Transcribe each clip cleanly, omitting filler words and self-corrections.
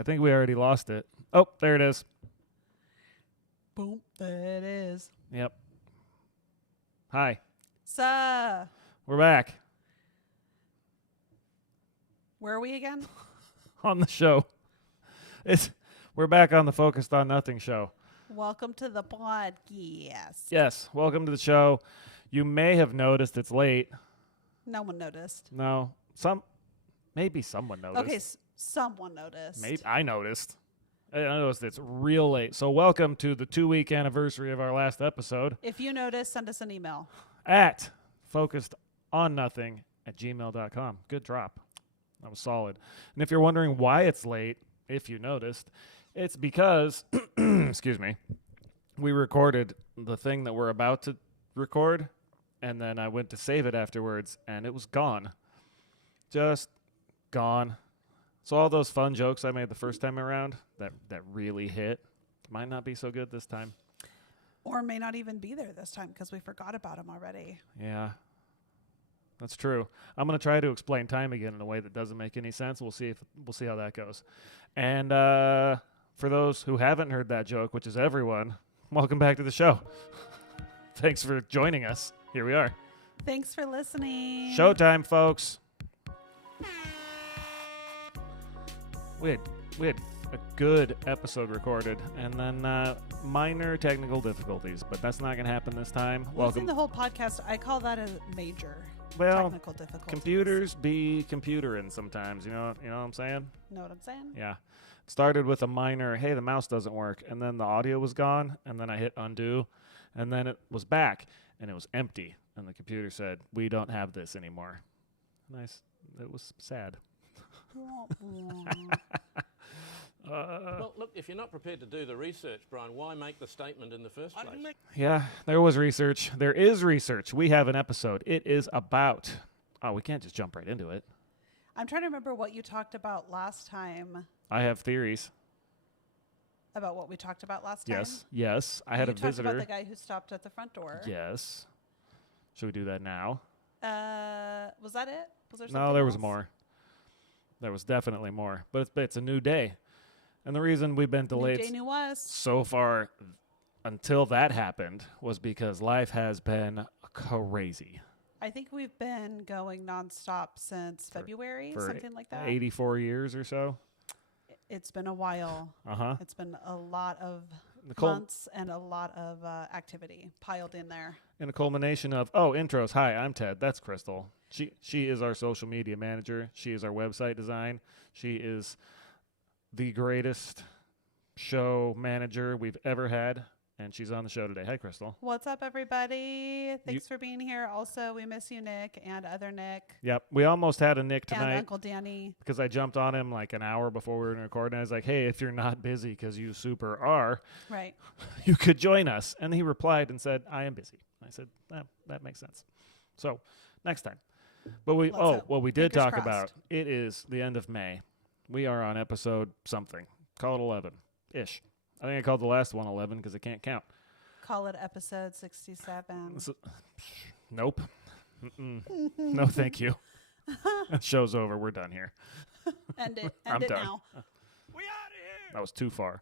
I think we already lost it. Oh, there it is. Boom. There it is. Yep. Hi. So, We're back where are we again? on the show. We're back on the Focused on Nothing show. Welcome to the podcast. Yes, welcome to the show. You may have noticed it's late. No one noticed. No, maybe someone noticed. Okay, someone noticed. Maybe I noticed. I noticed it's real late. So welcome to the 2-week anniversary of our last episode If you notice, send us an email. at focusedonnothing@gmail.com. Good drop. That was solid. And if you're wondering why it's late, if you noticed, it's because, excuse me, we recorded the thing that we're about to record, and then I went to save it afterwards, and it was gone. Just gone. So all those fun jokes I made the first time around that really hit might not be so good this time. Or may not even be there this time because we forgot about them already. Yeah, that's true. I'm going to try to explain time again in a way that doesn't make any sense. We'll see how that goes. And for those who haven't heard that joke, which is everyone, welcome back to the show. Thanks for joining us. Here we are. Thanks for listening. Showtime, folks. We had a good episode recorded, and then minor technical difficulties, but that's not going to happen this time. Losing the whole podcast, I call that a major technical difficulty. Computers be computering sometimes. You know what I'm saying? Know what I'm saying? Yeah. It started with a minor, hey, the mouse doesn't work, and then the audio was gone, and then I hit undo, and then it was back, and it was empty, and the computer said, we don't have this anymore. Nice. It was sad. Well, look, if you're not prepared to do the research, Brian, why make the statement in the first place? Yeah, there was research. There is research. We have an episode. It is about... Oh, we can't just jump right into it. I'm trying to remember what you talked about last time. I have theories. About what we talked about last time? Yes. I had a visitor. You talked about the guy who stopped at the front door. Yes. Should we do that now? Was that it? Was there something No, there was else? more. There was definitely more. But it's a new day. And the reason we've been delayed New day, new us. so far until that happened was because life has been crazy. I think we've been going nonstop since February, for something like that. 84 years or so. It's been a while. Uh-huh. It's been a lot of Nicole, months and a lot of activity piled in there. in a culmination of, intros. Hi, I'm Ted. That's Crystal. She is our social media manager. She is our website design. She is the greatest show manager we've ever had, and she's on the show today. Hi, Crystal. What's up, everybody? Thanks for being here. Also, we miss you, Nick, and other Nick. Yep, we almost had a Nick tonight. And Uncle Danny. Because I jumped on him like an hour before we were going to record, and I was like, hey, if you're not busy, because you super are, Right. you could join us. And he replied and said, I am busy. I said, that makes sense. So, next time. But we did Fingers talk crossed. about, it is the end of May. We are on episode something. Call it 11-ish. I think I called the last one 11 because I can't count. Call it episode 67. Nope. No, thank you. Show's over. We're done here. End it. I'm End it done. now. We out of here! That was too far.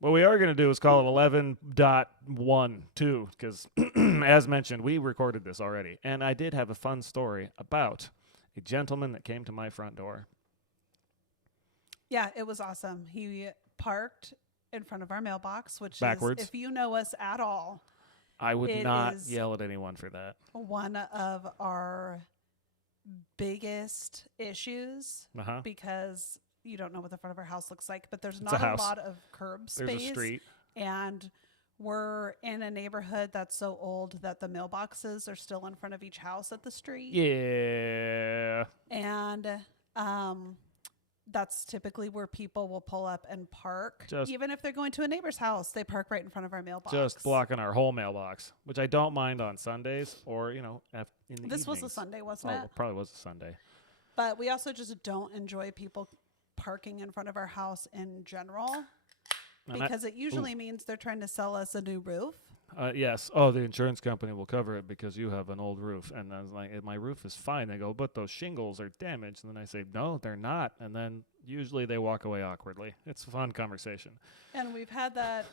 What we are going to do is call it 11.12 because, as mentioned, we recorded this already. And I did have a fun story about a gentleman that came to my front door. Yeah, it was awesome. He parked in front of our mailbox, which Backwards. is, if you know us at all, I would It not is- yell at anyone for that. one of our biggest issues Uh-huh. because you don't know what the front of our house looks like, but there's It's not a house. lot of curb space. There's a street. And we're in a neighborhood that's so old that the mailboxes are still in front of each house at the street. Yeah. And that's typically where people will pull up and park. Even if they're going to a neighbor's house, they park right in front of our mailbox. Just blocking our whole mailbox, which I don't mind on Sundays or, in the This was a evenings. Sunday, wasn't it? It probably was a Sunday. But we also just don't enjoy people parking in front of our house in general And because it usually means they're trying to sell us a new roof. Yes. Oh, the insurance company will cover it because you have an old roof. And I was like, my roof is fine. They go, but those shingles are damaged. And then I say, no, they're not. And then usually they walk away awkwardly. It's a fun conversation. And we've had that.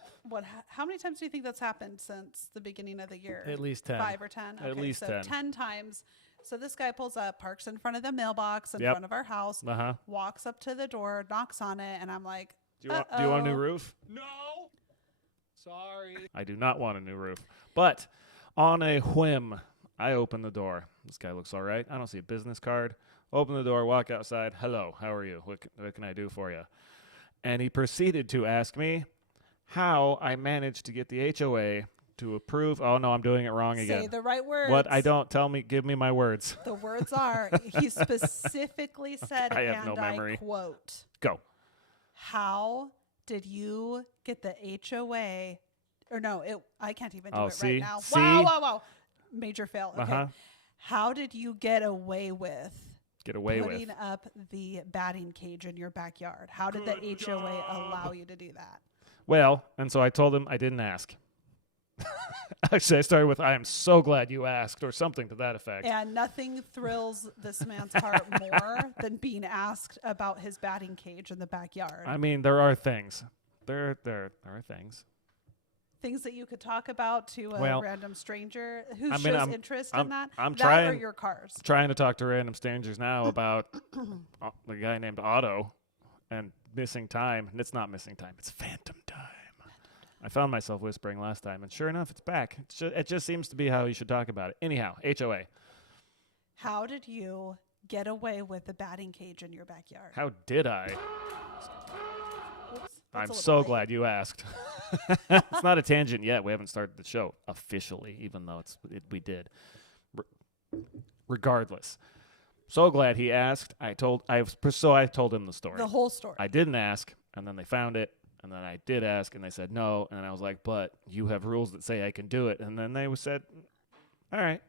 How many times do you think that's happened since the beginning of the year? At least 10. 5 or 10. Okay, At least so 10. 10 times. So this guy pulls up, parks in front of the mailbox in Yep. front of our house, walks up to the door, knocks on it, and I'm like, Do you want a new roof? No. Sorry. I do not want a new roof. But on a whim, I open the door. This guy looks all right. I don't see a business card. Open the door, walk outside. Hello, how are you? What can I do for you? And he proceeded to ask me how I managed to get the HOA to approve. Oh, no, I'm doing it wrong again. Say the right words. What? I don't. Tell me. Give me my words. The words are, he specifically said, I have and no memory. I quote, Go. how did you get the HOA? Or no, I can't even do it see? right now. See? Wow. Major fail. Okay. Uh-huh. How did you get away with With. putting up the batting cage in your backyard? How did the HOA allow you to do that? Well, and so I told him I didn't ask. Actually, I started with, I am so glad you asked, or something to that effect. And nothing thrills this man's heart more than being asked about his batting cage in the backyard. I mean, there are things. There are things. Things that you could talk about to a Well, random stranger who I mean, shows I'm- interest I'm- in that. I'm that trying- or your cars. Trying to talk to random strangers now about the guy named Otto and missing time. And it's not missing time. It's phantom time. I found myself whispering last time, and sure enough, it's back. It just seems to be how you should talk about it. Anyhow, HOA. How did you get away with the batting cage in your backyard? How did I? Oops, that's I'm a little so late. glad you asked. It's not a tangent yet. We haven't started the show officially, even though we did. Regardless, so glad he asked. I told him the story. The whole story. I didn't ask, and then they found it, and then I did ask, and they said no, and I was like, but you have rules that say I can do it, and then they said, all right.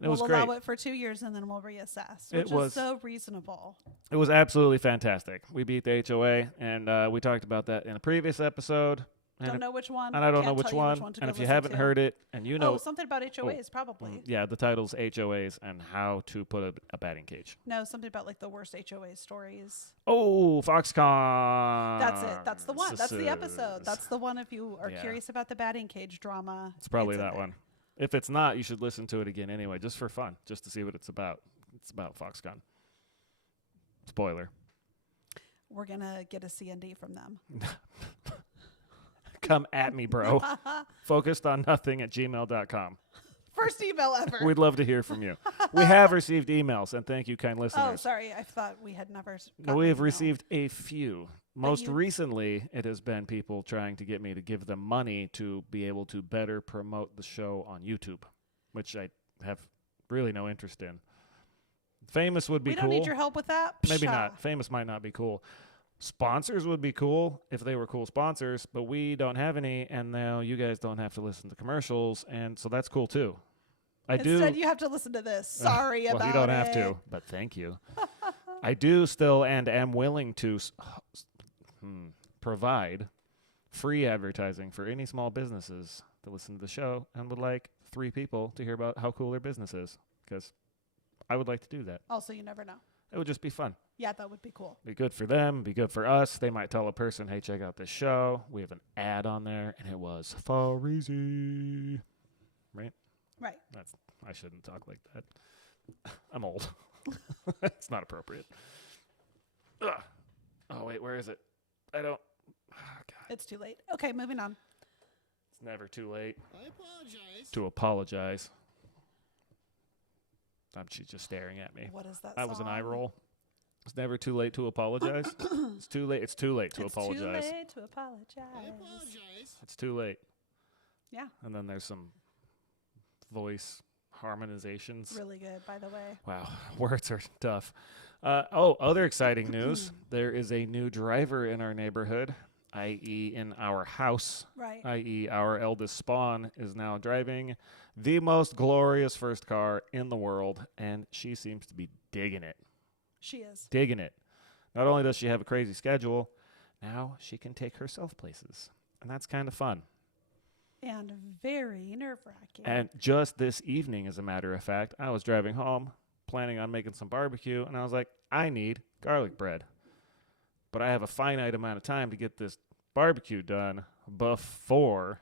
It was we'll great. allow it for 2 years and then we'll reassess, It which was- is so reasonable. It was absolutely fantastic. We beat the HOA, and we talked about that in a previous episode. Don't know which one. And I don't know Can't which tell you one. to And go if you listen haven't to. heard it, and you know, something about HOAs, probably. yeah, the title's HOAs and how to put a batting cage. No, something about like the worst HOA stories. Oh, Foxconn. That's it. That's the one. That's the episode. That's the one. If you are Yeah. curious about the batting cage drama, It's probably in that there. one. If it's not, you should listen to it again anyway, just for fun, just to see what it's about. It's about Foxconn. Spoiler. We're gonna get a C&D from them. Come at me, bro. Focused on nothing at gmail.com. First email ever. We'd love to hear from you. We have received emails, and thank you, kind listeners. Oh, sorry. I thought we had never. No, we have received a few. Most you- recently, it has been people trying to get me to give them money to be able to better promote the show on YouTube, which I have really no interest in. Famous would be We cool. don't need your help with that. Maybe Pshaw. not. Famous might not be cool. Sponsors would be cool if they were cool sponsors, but we don't have any, and now you guys don't have to listen to commercials, and so that's cool too. Instead, you have to listen to this. Sorry well, about it. you don't have to, but thank you. I do still and am willing to provide free advertising for any small businesses that listen to the show and would like 3 people to hear about how cool their business is, because I would like to do that. Also, you never know. It would just be fun. Yeah, that would be cool. Be good for them, be good for us. They might tell a person, hey, check out this show. We have an ad on there, and it was for easy. Right? Right. I shouldn't talk like that. I'm old. It's not appropriate. Ugh. Oh, wait, where is it? I don't. Oh, God. It's too late. Okay, moving on. It's never too late I apologize. to apologize. She's just staring at me. What is that? That was an eye song? roll. It's never too late to apologize. It's too late. It's too late to It's apologize. too late to apologize. I apologize. It's too late. Yeah, And then there's some voice harmonizations. really good, by the way. Wow, words are tough. Other exciting news. There is a new driver in our neighborhood, i.e. in our house, Right. i.e. our eldest Spawn is now driving the most glorious first car in the world, and she seems to be digging it. She is. Digging it. Not only does she have a crazy schedule, now she can take herself places, and that's kind of fun. And very nerve-wracking. And just this evening, as a matter of fact, I was driving home, planning on making some barbecue, and I was like, I need garlic bread. But I have a finite amount of time to get this barbecue done before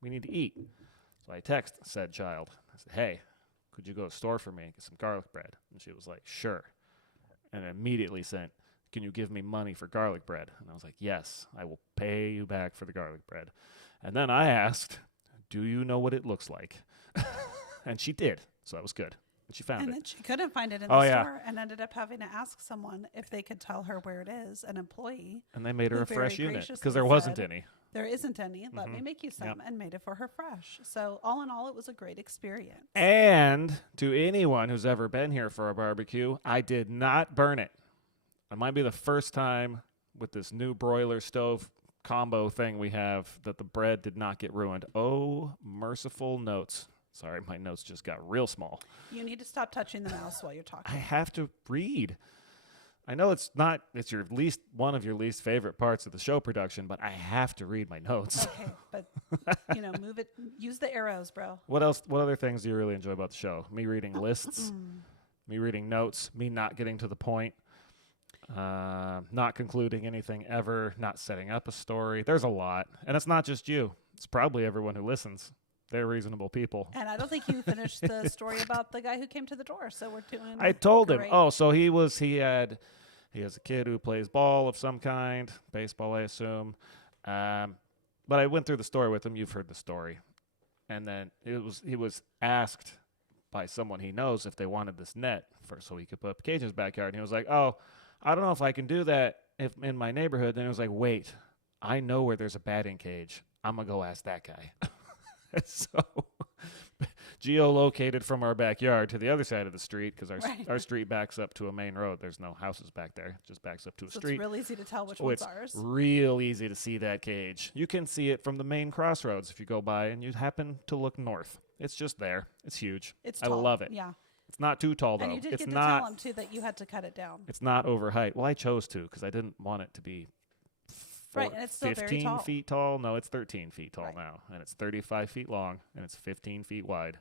we need to eat. So I text said child. I said, hey, could you go to the store for me and get some garlic bread? And she was like, sure. And immediately sent, can you give me money for garlic bread? And I was like, yes, I will pay you back for the garlic bread. And then I asked, do you know what it looks like? And she did. So that was good. And she found and it. then she couldn't find it in Oh, the yeah. store and ended up having to ask someone if they could tell her where it is, an employee. And they made her who a fresh very unit graciously because there wasn't said, any. There isn't any. Let me make you some, Yep. and made it for her fresh. So all in all, it was a great experience. And to anyone who's ever been here for a barbecue, I did not burn it. It might be the first time with this new broiler stove combo thing we have that the bread did not get ruined. Oh, merciful notes. Sorry, my notes just got real small. You need to stop touching the mouse while you're I talking. have to read. I know it's your one of your least favorite parts of the show production, but I have to read my notes. Okay, but move it. Use the arrows, bro. What else? What other things do you really enjoy about the show? Me reading lists, me reading notes, me not getting to the point, not concluding anything ever, not setting up a story. There's a lot, and it's not just you. It's probably everyone who listens. They're reasonable people. And I don't think you finished the story about the guy who came to the door. So we're doing. I told him. great. Oh, so he has a kid who plays ball of some kind, baseball, I assume. But I went through the story with him. You've heard the story, and then he was asked by someone he knows if they wanted this net so he could put up a cage in his backyard. And he was like, "Oh, I don't know if I can do that if in my neighborhood." Then he was like, "Wait, I know where there's a batting cage. I'm gonna go ask that guy." So geolocated from our backyard to the other side of the street because our street backs up to a main road. There's no houses back there. It just backs up to a So street. it's real easy to tell which Oh, one's it's ours. real easy to see that cage. You can see it from the main crossroads if you go by and you happen to look north. It's just there. It's huge. It's I tall. love it. Yeah. It's not too tall though. And you did it's get to not. tell him too that you had to cut it down. It's not over height. Well, I chose to because I didn't want it to be. Right, and it's still very 15 tall. feet tall. No, it's 13 feet tall Right. now, and it's 35 feet long, and it's 15 feet wide.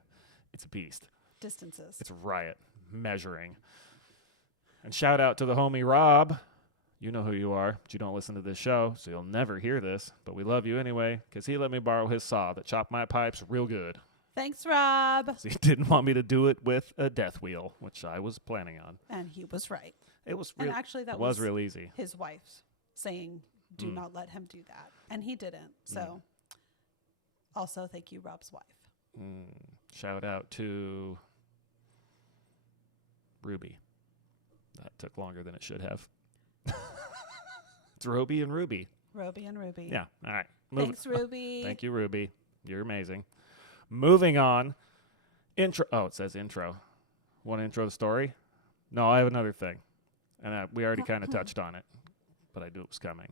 It's a beast. Distances. It's a riot measuring. And shout out to the homie Rob. You know who you are, but you don't listen to this show, so you'll never hear this. But we love you anyway, because he let me borrow his saw that chopped my pipes real good. Thanks, Rob. So he didn't want me to do it with a death wheel, which I was planning on. And he was right. It was And real, actually, that it was real easy. his wife saying, do not let him do that. And he didn't. So also thank you, Rob's wife. Shout out to Ruby. That took longer than it should have. It's Roby and Ruby. Roby and Ruby. Yeah. All right. Thanks, Ruby. Thank you, Ruby. You're amazing. Moving on. Intro. Oh, it says intro. Want to intro the story? No, I have another thing. And we already kind of touched on it, but I knew it was coming.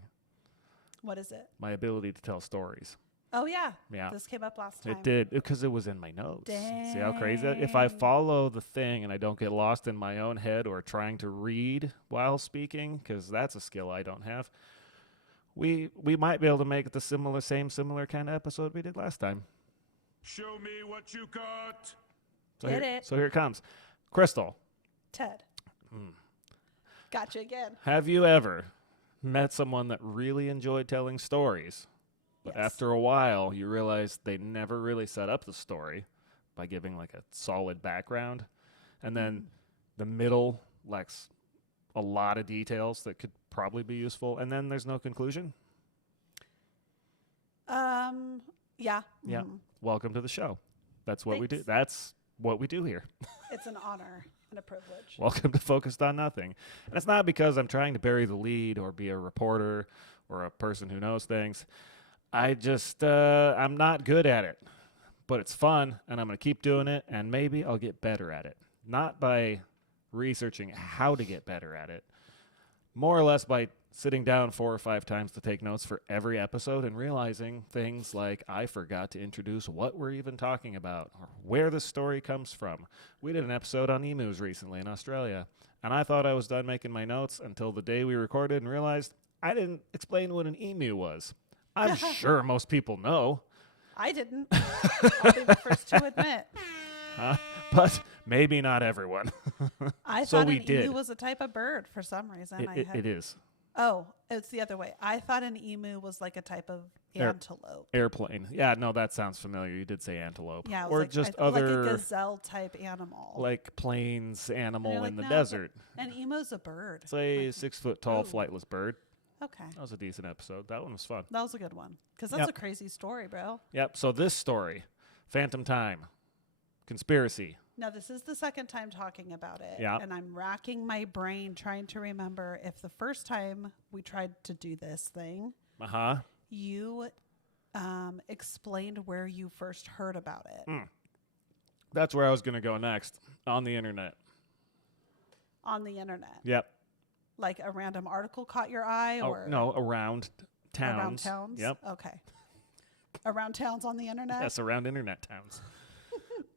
What is it? My ability to tell stories. Oh, yeah. Yeah. This came up last time. It did, because it was in my notes. Dang. See how crazy that? If I follow the thing and I don't get lost in my own head or trying to read while speaking, because that's a skill I don't have, we might be able to make it the similar kind of episode we did last time. Show me what you got. So Get here, it. So here it comes. Crystal, Ted. Gotcha again. have you ever met someone that really enjoyed telling stories, but Yes. after a while you realize they never really set up the story by giving like a solid background, and then the middle lacks a lot of details that could probably be useful, and then there's no conclusion? Yeah. Yeah. Welcome to the show. That's what we do. Thanks. That's what we do here. It's an honor and a privilege. Welcome to Focused on Nothing. And it's not because I'm trying to bury the lead or be a reporter or a person who knows things. I just, I'm not good at it. But it's fun, and I'm going to keep doing it, and maybe I'll get better at it. Not by researching how to get better at it, more or less by sitting down 4 or 5 times to take notes for every episode and realizing things like I forgot to introduce what we're even talking about or where the story comes from. We did an episode on emus recently in Australia, and I thought I was done making my notes until the day we recorded and realized I didn't explain what an emu was. I'm sure most people know. I didn't. I'll be the first to admit. But maybe not everyone. I So thought we an did. emu was a type of bird for some reason. It is. Oh, it's the other way. I thought an emu was like a type of antelope. Airplane. Yeah, no, that sounds familiar. You did say antelope. Yeah, it was or like, just like other a gazelle type animal. like plains animal you're in like, the "No, desert. An emu's a bird. It's a Like, 6 foot tall ooh. flightless bird. okay, That was a decent episode. That one was fun. that was a good one because that's Yep. a crazy story, bro. Yep. So this story, Phantom Time, conspiracy. Now this is the second time talking about it, Yeah. and I'm racking my brain trying to remember if the first time we tried to do this thing, you explained where you first heard about it That's where I was going to go next. On the internet. on the internet. Yep. Like a random article caught your eye, Oh, or no, around towns. around towns. Yep. Okay. Around towns on the internet. Yes, around internet towns.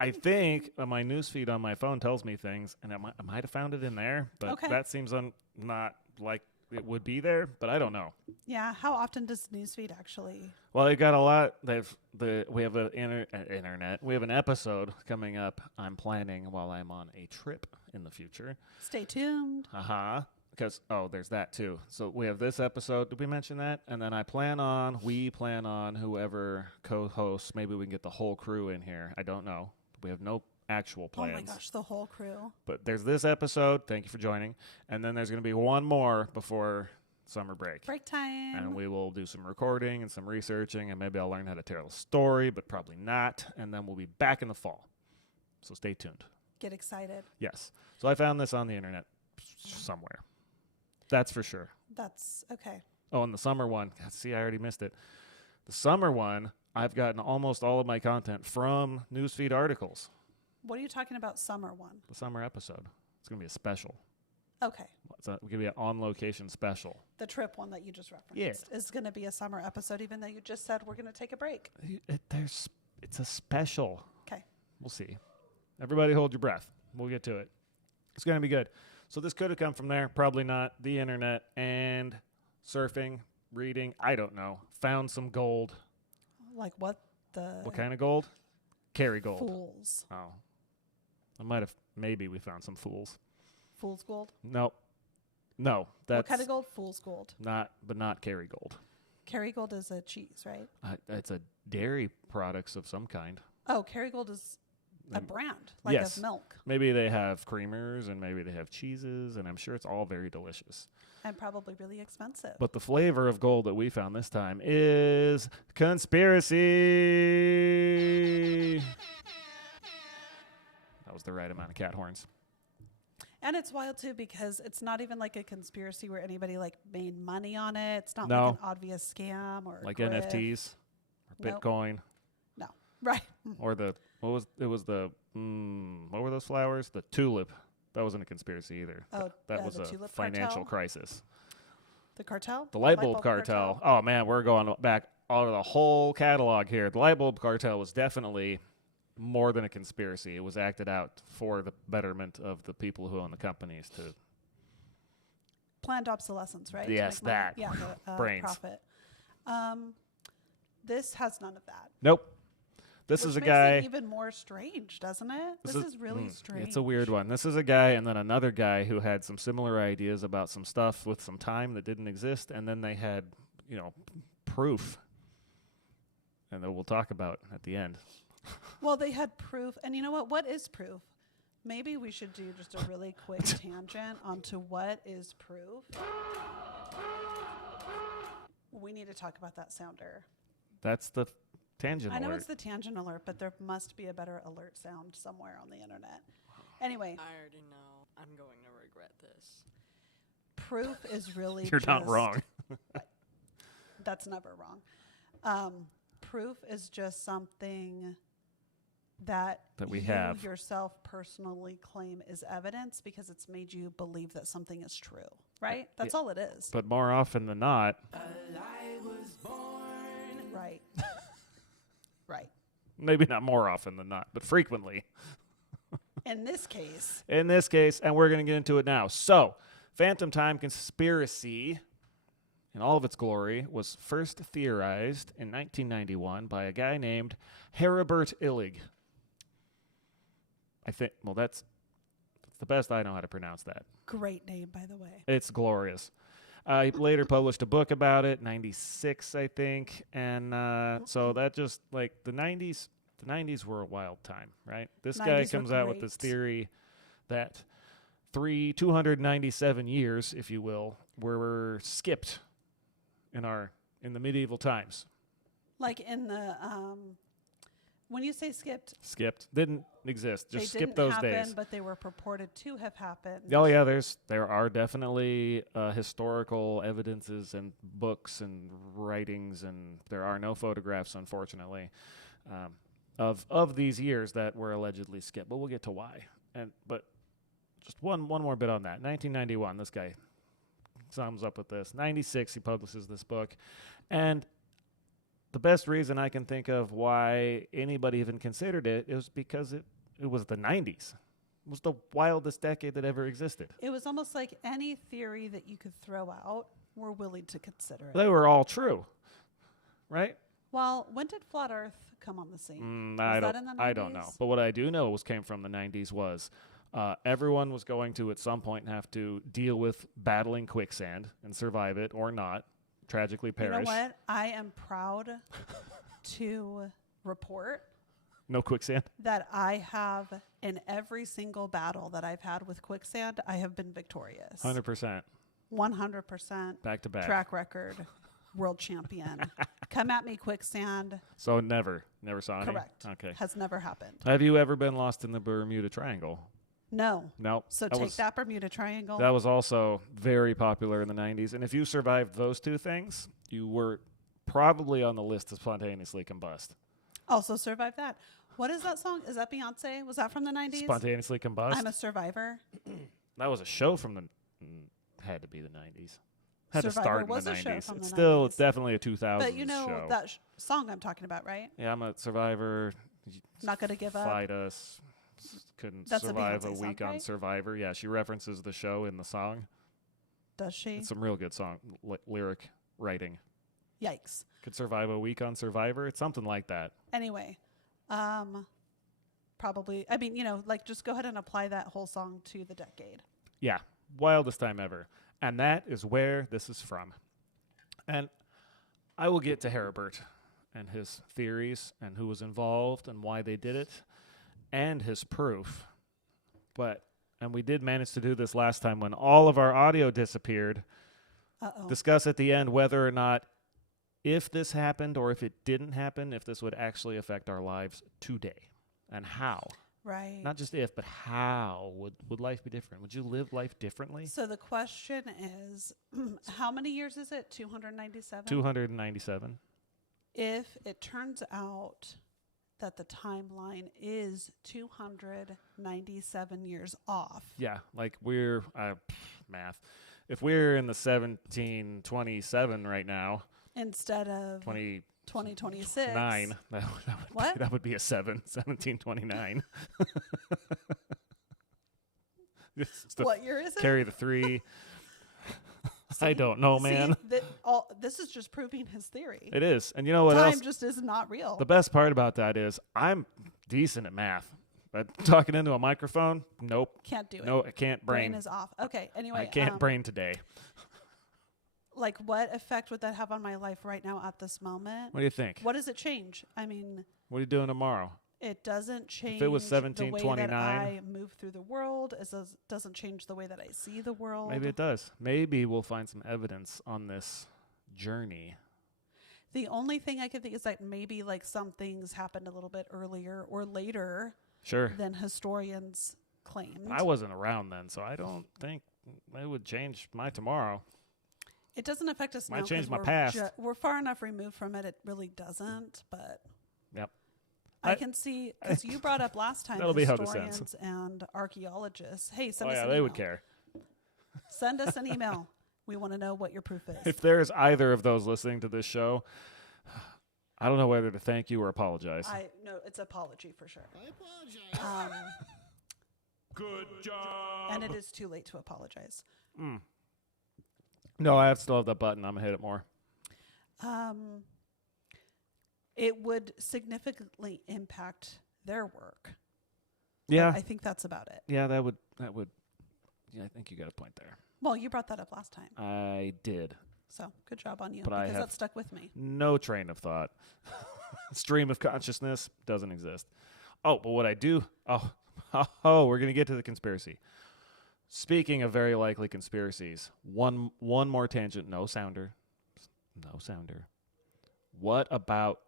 I think my newsfeed on my phone tells me things, and I might have found it in there, but Okay. that seems not like it would be there, but I don't know. Yeah. How often does newsfeed actually? Well, they got a lot. We have an internet. We have an episode coming up. I'm planning while I'm on a trip in the future. Stay tuned. Because there's that too. So we have this episode. Did we mention that? And then we plan on whoever co-hosts. Maybe we can get the whole crew in here. I don't know. We have no actual plans. Oh my gosh, the whole crew. But there's this episode. Thank you for joining. And then there's going to be one more before summer break. Break time. And we will do some recording and some researching, and maybe I'll learn how to tell a story, but probably not. And then we'll be back in the fall. So stay tuned. Get excited. Yes. So I found this on the internet somewhere. That's for sure. That's okay. Oh, and the summer one. God, see, I already missed it. The summer one, I've gotten almost all of my content from newsfeed articles. What are you talking about? Summer one. The summer episode. It's going to be a special. Okay. It's going to be an on-location special. The trip one that you just referenced is going to be a summer episode, even though you just said we're going to take a break. It's a special. Okay. We'll see. Everybody hold your breath. We'll get to it. It's going to be good. So this could have come from there. Probably not. The internet and surfing, reading. I don't know. Found some gold. Like what the? What kind of gold? Carry gold. Fools. Oh. Maybe we found some fools. Fool's gold? Nope. No. That's What kind of gold? Fool's gold. not Kerry gold. Kerrygold is a cheese, right? It's a dairy products of some kind. Oh, Kerrygold is a brand, like yes. of milk. Maybe they have creamers and maybe they have cheeses, and I'm sure it's all very delicious. And probably really expensive. But the flavor of gold that we found this time is conspiracy. That was the right amount of cat horns. And it's wild too because it's not even like a conspiracy where anybody like made money on it. It's not No. like an obvious scam or Like grift. NFTs or Nope. Bitcoin No. Right. or what were those flowers? The tulip. That wasn't a conspiracy either. Oh, That was the a tulip financial cartel? crisis. The cartel? The light bulb cartel. Oh man, we're going back all the whole catalog here. The light bulb cartel was definitely more than a conspiracy. It was acted out for the betterment of the people who own the companies to Planned obsolescence, right? To Yes, make money. that. Yeah, the Brains. profit. This has none of that. Nope. This Which is a makes guy. it even more strange, doesn't it? This is really strange. It's a weird one. This is a guy and then another guy who had some similar ideas about some stuff with some time that didn't exist, and then they had, proof. And that we'll talk about at the end. Well, they had proof. And you know what? What is proof? Maybe we should do just a really quick tangent onto what is proof. We need to talk about that sounder. That's the tangent I know alert. it's the tangent alert, but there must be a better alert sound somewhere on the internet. Anyway, I already know. I'm going to regret this. proof is really You're not just- wrong. That's never wrong. Proof is just something that we you have. yourself personally claim is evidence because it's made you believe that something is true, right? That's all it is. But more often than not, Right. Right. maybe not more often than not, but frequently. In this case, In this case, and we're going to get into it now. So, Phantom Time Conspiracy in all of its glory was first theorized in 1991 by a guy named Heribert Illig. I think, well, that's the best I know how to pronounce that. Great name, by the way. It's glorious. He later published a book about it, 96, I think. And so that just, like, the 90s were a wild time, right? This guy 90s comes were out with this great. theory that 297 years, if you will, were skipped in the medieval times. Like in the when you say skipped, Didn't exist. Just they skip didn't those happen, days. but they were purported to have happened. Oh yeah, there are definitely historical evidences and books and writings, and there are no photographs, unfortunately, of these years that were allegedly skipped. But we'll get to why. But just one more bit on that. 1991, this guy sums up with this. 96, he publishes this book, and the best reason I can think of why anybody even considered it is because it was the 90s. It was the wildest decade that ever existed. It was almost like any theory that you could throw out, we're willing to consider it. They were all true, right? Well, when did Flat Earth come on the scene? I that in the I don't know. 90s? But what I do know came from the 90s was everyone was going to at some point have to deal with battling quicksand and survive it or not, tragically perish. You know what? I am proud to report No quicksand? that I have, in every single battle that I've had with quicksand, I have been victorious. 100%. 100% Back to back. track record, world champion. Come at me, quicksand. So never saw any? Correct. Okay. Has never happened. Have you ever been lost in the Bermuda Triangle? No. No. So take that Bermuda Triangle. That was also very popular in the 90s. And if you survived those two things, you were probably on the list to spontaneously combust. Also survived that. What is that song? Is that Beyonce? Was that from the 90s? Spontaneously combust? I'm a Survivor. That was a show from the... had to be the 90s. Had Survivor to start in was the a show 90s. from It's the still, 90s. it's definitely a 2000s But you know show. that song I'm talking about, right? Yeah, I'm a survivor. Not Gonna Give Up. Fight us. Couldn't That's a survive a Beyonce song, week on right? Survivor. Yeah, she references the show in the song. Does she? It's some real good song lyric writing. Yikes. Could survive a week on Survivor. It's something like that. Anyway, probably, I mean, like just go ahead and apply that whole song to the decade. Yeah, wildest time ever. And that is where this is from. And I will get to Heribert and his theories and who was involved and why they did it and his proof. And we did manage to do this last time when all of our audio disappeared. Uh-oh. Discuss at the end whether or not, if this happened or if it didn't happen, if this would actually affect our lives today and how. Right. Not just if, but how would life be different? Would you live life differently? So the question is, how many years is it? 297? 297. If it turns out that the timeline is 297 years off. Yeah, like we're, math. If we're in the 1727 right now, Instead of 2026. 9, What? that would be a 1729. Just to What year is it? carry the 3. I don't know, man. See, this is just proving his theory. It is. And you know what Time else? just is not real. The best part about that is I'm decent at math. But talking into a microphone, nope. Can't do it. No, I can't brain. Brain is off. Okay, anyway. I can't brain today. Like, what effect would that have on my life right now at this moment? What do you think? What does it change? I mean, What are you doing tomorrow? it doesn't change it was the way that 1729 I move through the world. It doesn't change the way that I see the world. Maybe it does. Maybe we'll find some evidence on this journey. The only thing I can think is that maybe like some things happened a little bit earlier or later Sure. than historians claimed. I wasn't around then, so I don't think it would change my tomorrow. It doesn't affect us Might now. 'cause change my we're past. We're far enough removed from it. It really doesn't, but Yep. I can see, because you brought up last time That'll be how this historians ends. and archaeologists. Hey, send Oh us yeah, an they email. would care. Send us an email. We want to know what your proof is. If there's either of those listening to this show, I don't know whether to thank you or apologize. No, it's apology for sure. I apologize. Good job. And it is too late to apologize. No, I still have that button. I'm going to hit it more. It would significantly impact their work. Yeah. But I think that's about it. Yeah, that would. Yeah, I think you got a point there. Well, you brought that up last time. I did. So good job on you, But because that stuck with me. No train of thought. Stream of consciousness doesn't exist. Oh, but what I do... Oh, we're going to get to the conspiracy. Speaking of very likely conspiracies, one more tangent. No sounder. What about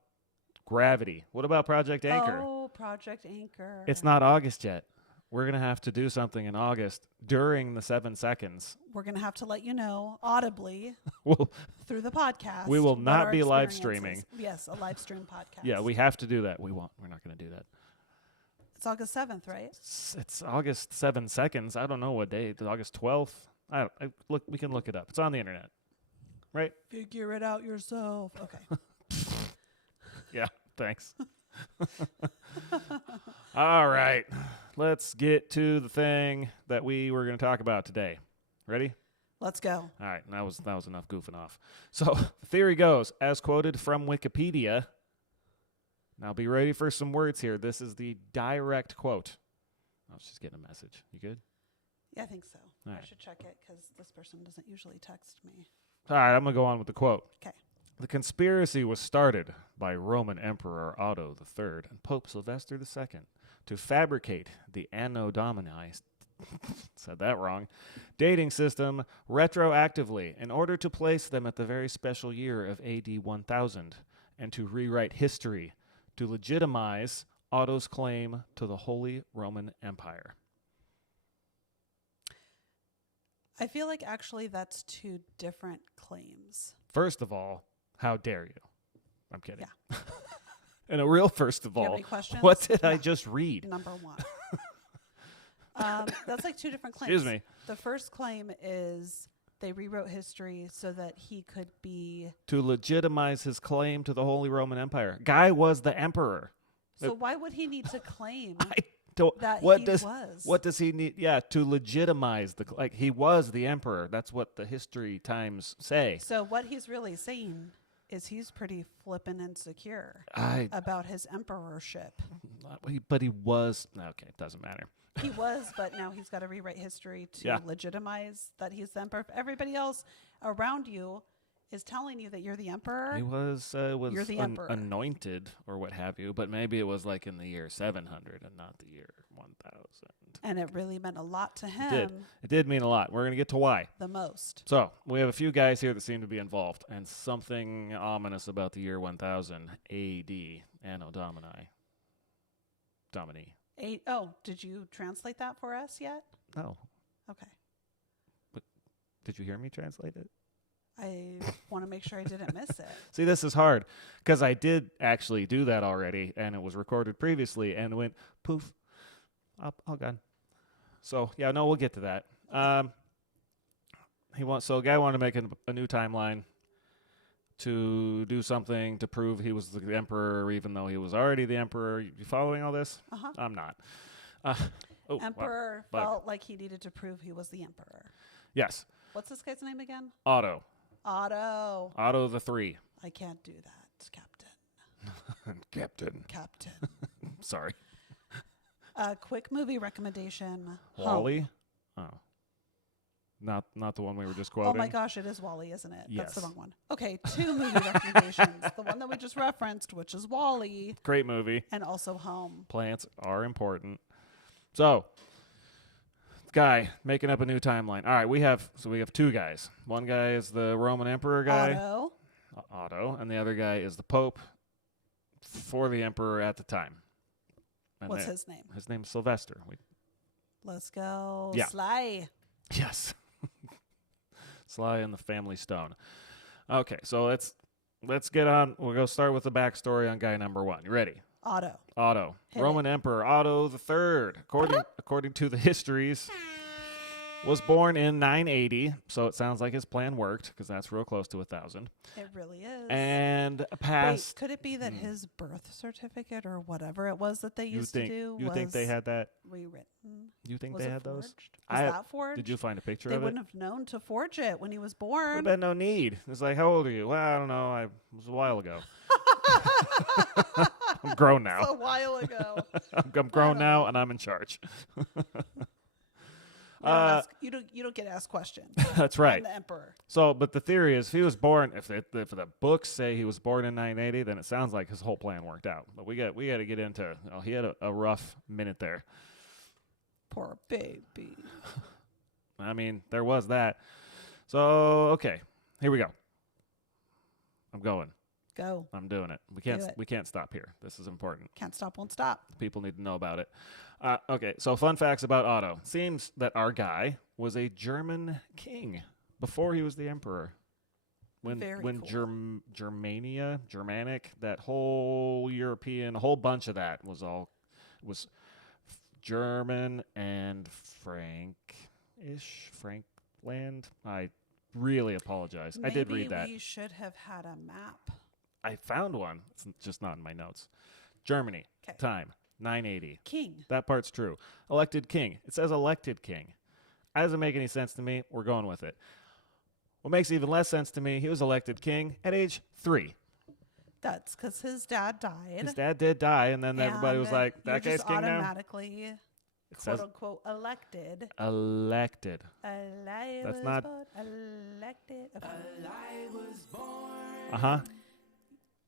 Gravity? What about Project Anchor? Oh, Project Anchor. It's not August yet. We're going to have to do something in August during the 7 seconds. We're going to have to let you know audibly through the podcast. We will what not our be live experience streaming. is. Yes, a live stream podcast. Yeah, we have to do that. We won't. We're not going to do that. It's August 7th, right? It's August 7 seconds. I don't know what day. It's August 12th. We can look it up. It's on the internet. Right? Figure it out yourself. Okay. Yeah, thanks. All right. Let's get to the thing that we were going to talk about today. Ready? Let's go. All right. That was enough goofing off. So the theory goes, as quoted from Wikipedia. Now be ready for some words here. This is the direct quote. I was just getting a message. You good? Yeah, I think so. All I right. should check it because this person doesn't usually text me. All right. I'm going to go on with the quote. Okay. The conspiracy was started by Roman Emperor Otto III and Pope Sylvester II to fabricate the Anno Domini, said that wrong, dating system retroactively in order to place them at the very special year of AD 1000 and to rewrite history to legitimize Otto's claim to the Holy Roman Empire. I feel like actually that's two different claims. First of all, how dare you? I'm kidding. Yeah. And a real first of Do you have all, any questions? what did I Yeah. just read? Number one. That's like two different claims. Excuse me. The first claim is they rewrote history so that he could be. To legitimize his claim to the Holy Roman Empire. Guy was the emperor. So why would he need to claim I don't. that What he does was? what does he need? Yeah, to legitimize the like he was the emperor. That's what the history times say. So what he's really saying is he's pretty flippin' insecure about his emperorship. But he was okay. It doesn't matter. He was, but now he's got to rewrite history to legitimize that he's the emperor. If everybody else around you is telling you that you're the emperor, He was You're the emperor. anointed or what have you, but maybe it was like in the year 700 and not the year 1000. and it really meant a lot to him. It did. It did mean a lot. We're going to get to why. The most. So we have a few guys here that seem to be involved, and something ominous about the year 1000 A.D. Anno Domini. Did you translate that for us yet? No. Okay. Did you hear me translate it? I want to make sure I didn't miss it. See, this is hard because I did actually do that already, and it was recorded previously, and it went poof, all gone. So yeah, no, we'll get to that. A guy wanted to make a new timeline to do something to prove he was the emperor, even though he was already the emperor. You following all this? Uh-huh. I'm not. Emperor wow. felt like he needed to prove he was the emperor. Yes. What's this guy's name again? Otto the III. I can't do that, Captain. Captain. Sorry. Quick movie recommendation. Wally? Oh. Not the one we were just quoting. Oh my gosh, it is Wally, isn't it? Yes. That's the wrong one. Okay, two movie recommendations. The one that we just referenced, which is Wally, Great movie. and also Home. Plants are important. So, guy making up a new timeline. All right, we have two guys. One guy is the Roman Emperor guy, Otto, and the other guy is the Pope for the Emperor at the time. And What's his name? His name's Sylvester. Let's go. Yeah. Sly. Yes. Sly and the Family Stone. Okay, so let's get on. We'll go start with the backstory on guy number one. You ready? Otto. Hit Roman Emperor Otto III. According to the histories, Was born in 980, so it sounds like his plan worked because that's real close to 1,000. It really is. And passed. Wait, could it be that his birth certificate or whatever it was that they used to do you was think they had that? rewritten? You think Was they it had those? forged? Was that forged? Did you find a picture They of it? wouldn't have known to forge it when he was Would born. have been no need. It's like, how old are you? Well, I don't know. It was a while ago. I'm grown now. It's a while ago. I'm grown now, and I'm in charge. You don't get asked questions. That's right. I'm the emperor. So, but the theory is, if he was born, if the books say he was born in 980, then it sounds like his whole plan worked out. But we got to get into. He had a rough minute there. Poor baby. I mean, there was that. So, okay, here we go. I'm going. Go. I'm doing it. We can't stop here. This is important. Can't stop, won't stop. People need to know about it. Okay, so fun facts about Otto. Seems that our guy was a German king before he was the emperor. When cool. Germanic, that whole European, a whole bunch of that was German and Frankland. I really apologize. Maybe I did read that. We should have had a map. I found one. It's just not in my notes. Germany. Okay. Time. 980. King. That part's true. Elected king. It says elected king. That doesn't make any sense to me. We're going with it. What makes even less sense to me, he was elected king at age 3. That's because his dad died. His dad did die, and then everybody was like, that guy's king now? Automatically, quote unquote, elected. Elected. That's not... Elected. Okay. Uh-huh.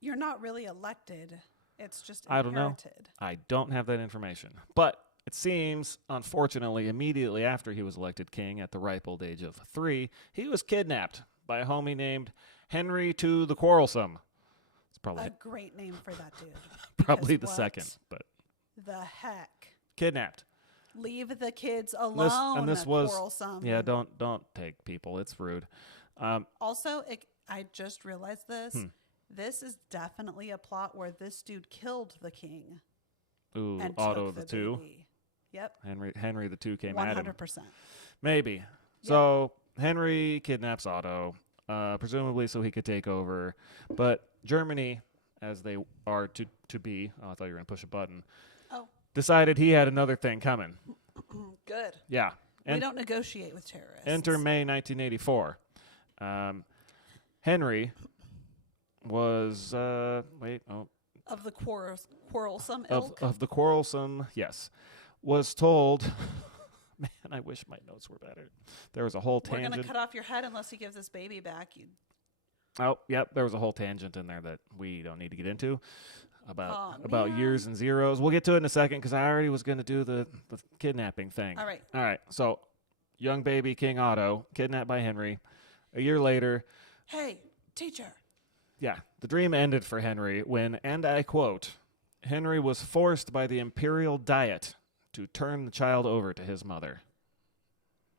You're not really elected. It's just I don't know. inherited. I don't have that information. But it seems, unfortunately, immediately after he was elected king at the ripe old age of 3, he was kidnapped by a homie named Henry II the Quarrelsome. It's probably a great name for that dude. probably the what second, but the heck? Kidnapped. Leave the kids alone. And this was Quarrelsome. Yeah, don't take people. It's rude. Also, I just realized this. This is definitely a plot where this dude killed the king. Ooh, and Otto took the II. baby. Yep. Henry the II came at him. 100%. Maybe. Yep. So Henry kidnaps Otto, presumably so he could take over. But Germany, as they are to be, I thought you were going to push a button, decided he had another thing coming. Good. Yeah. We don't negotiate with terrorists. Enter May 1984. Henry was, of the quarrelsome ilk? Of the quarrelsome, yes. Was told, man, I wish my notes were better. There was a whole tangent. We're going to cut off your head unless you give this baby back. Oh, yep. There was a whole tangent in there that we don't need to get into about years and zeros. We'll get to it in a second because I already was going to do the kidnapping thing. All right. All right. So, young baby King Otto, kidnapped by Henry. A year later. Hey, teacher. Yeah. The dream ended for Henry when, and I quote, Henry was forced by the imperial diet to turn the child over to his mother.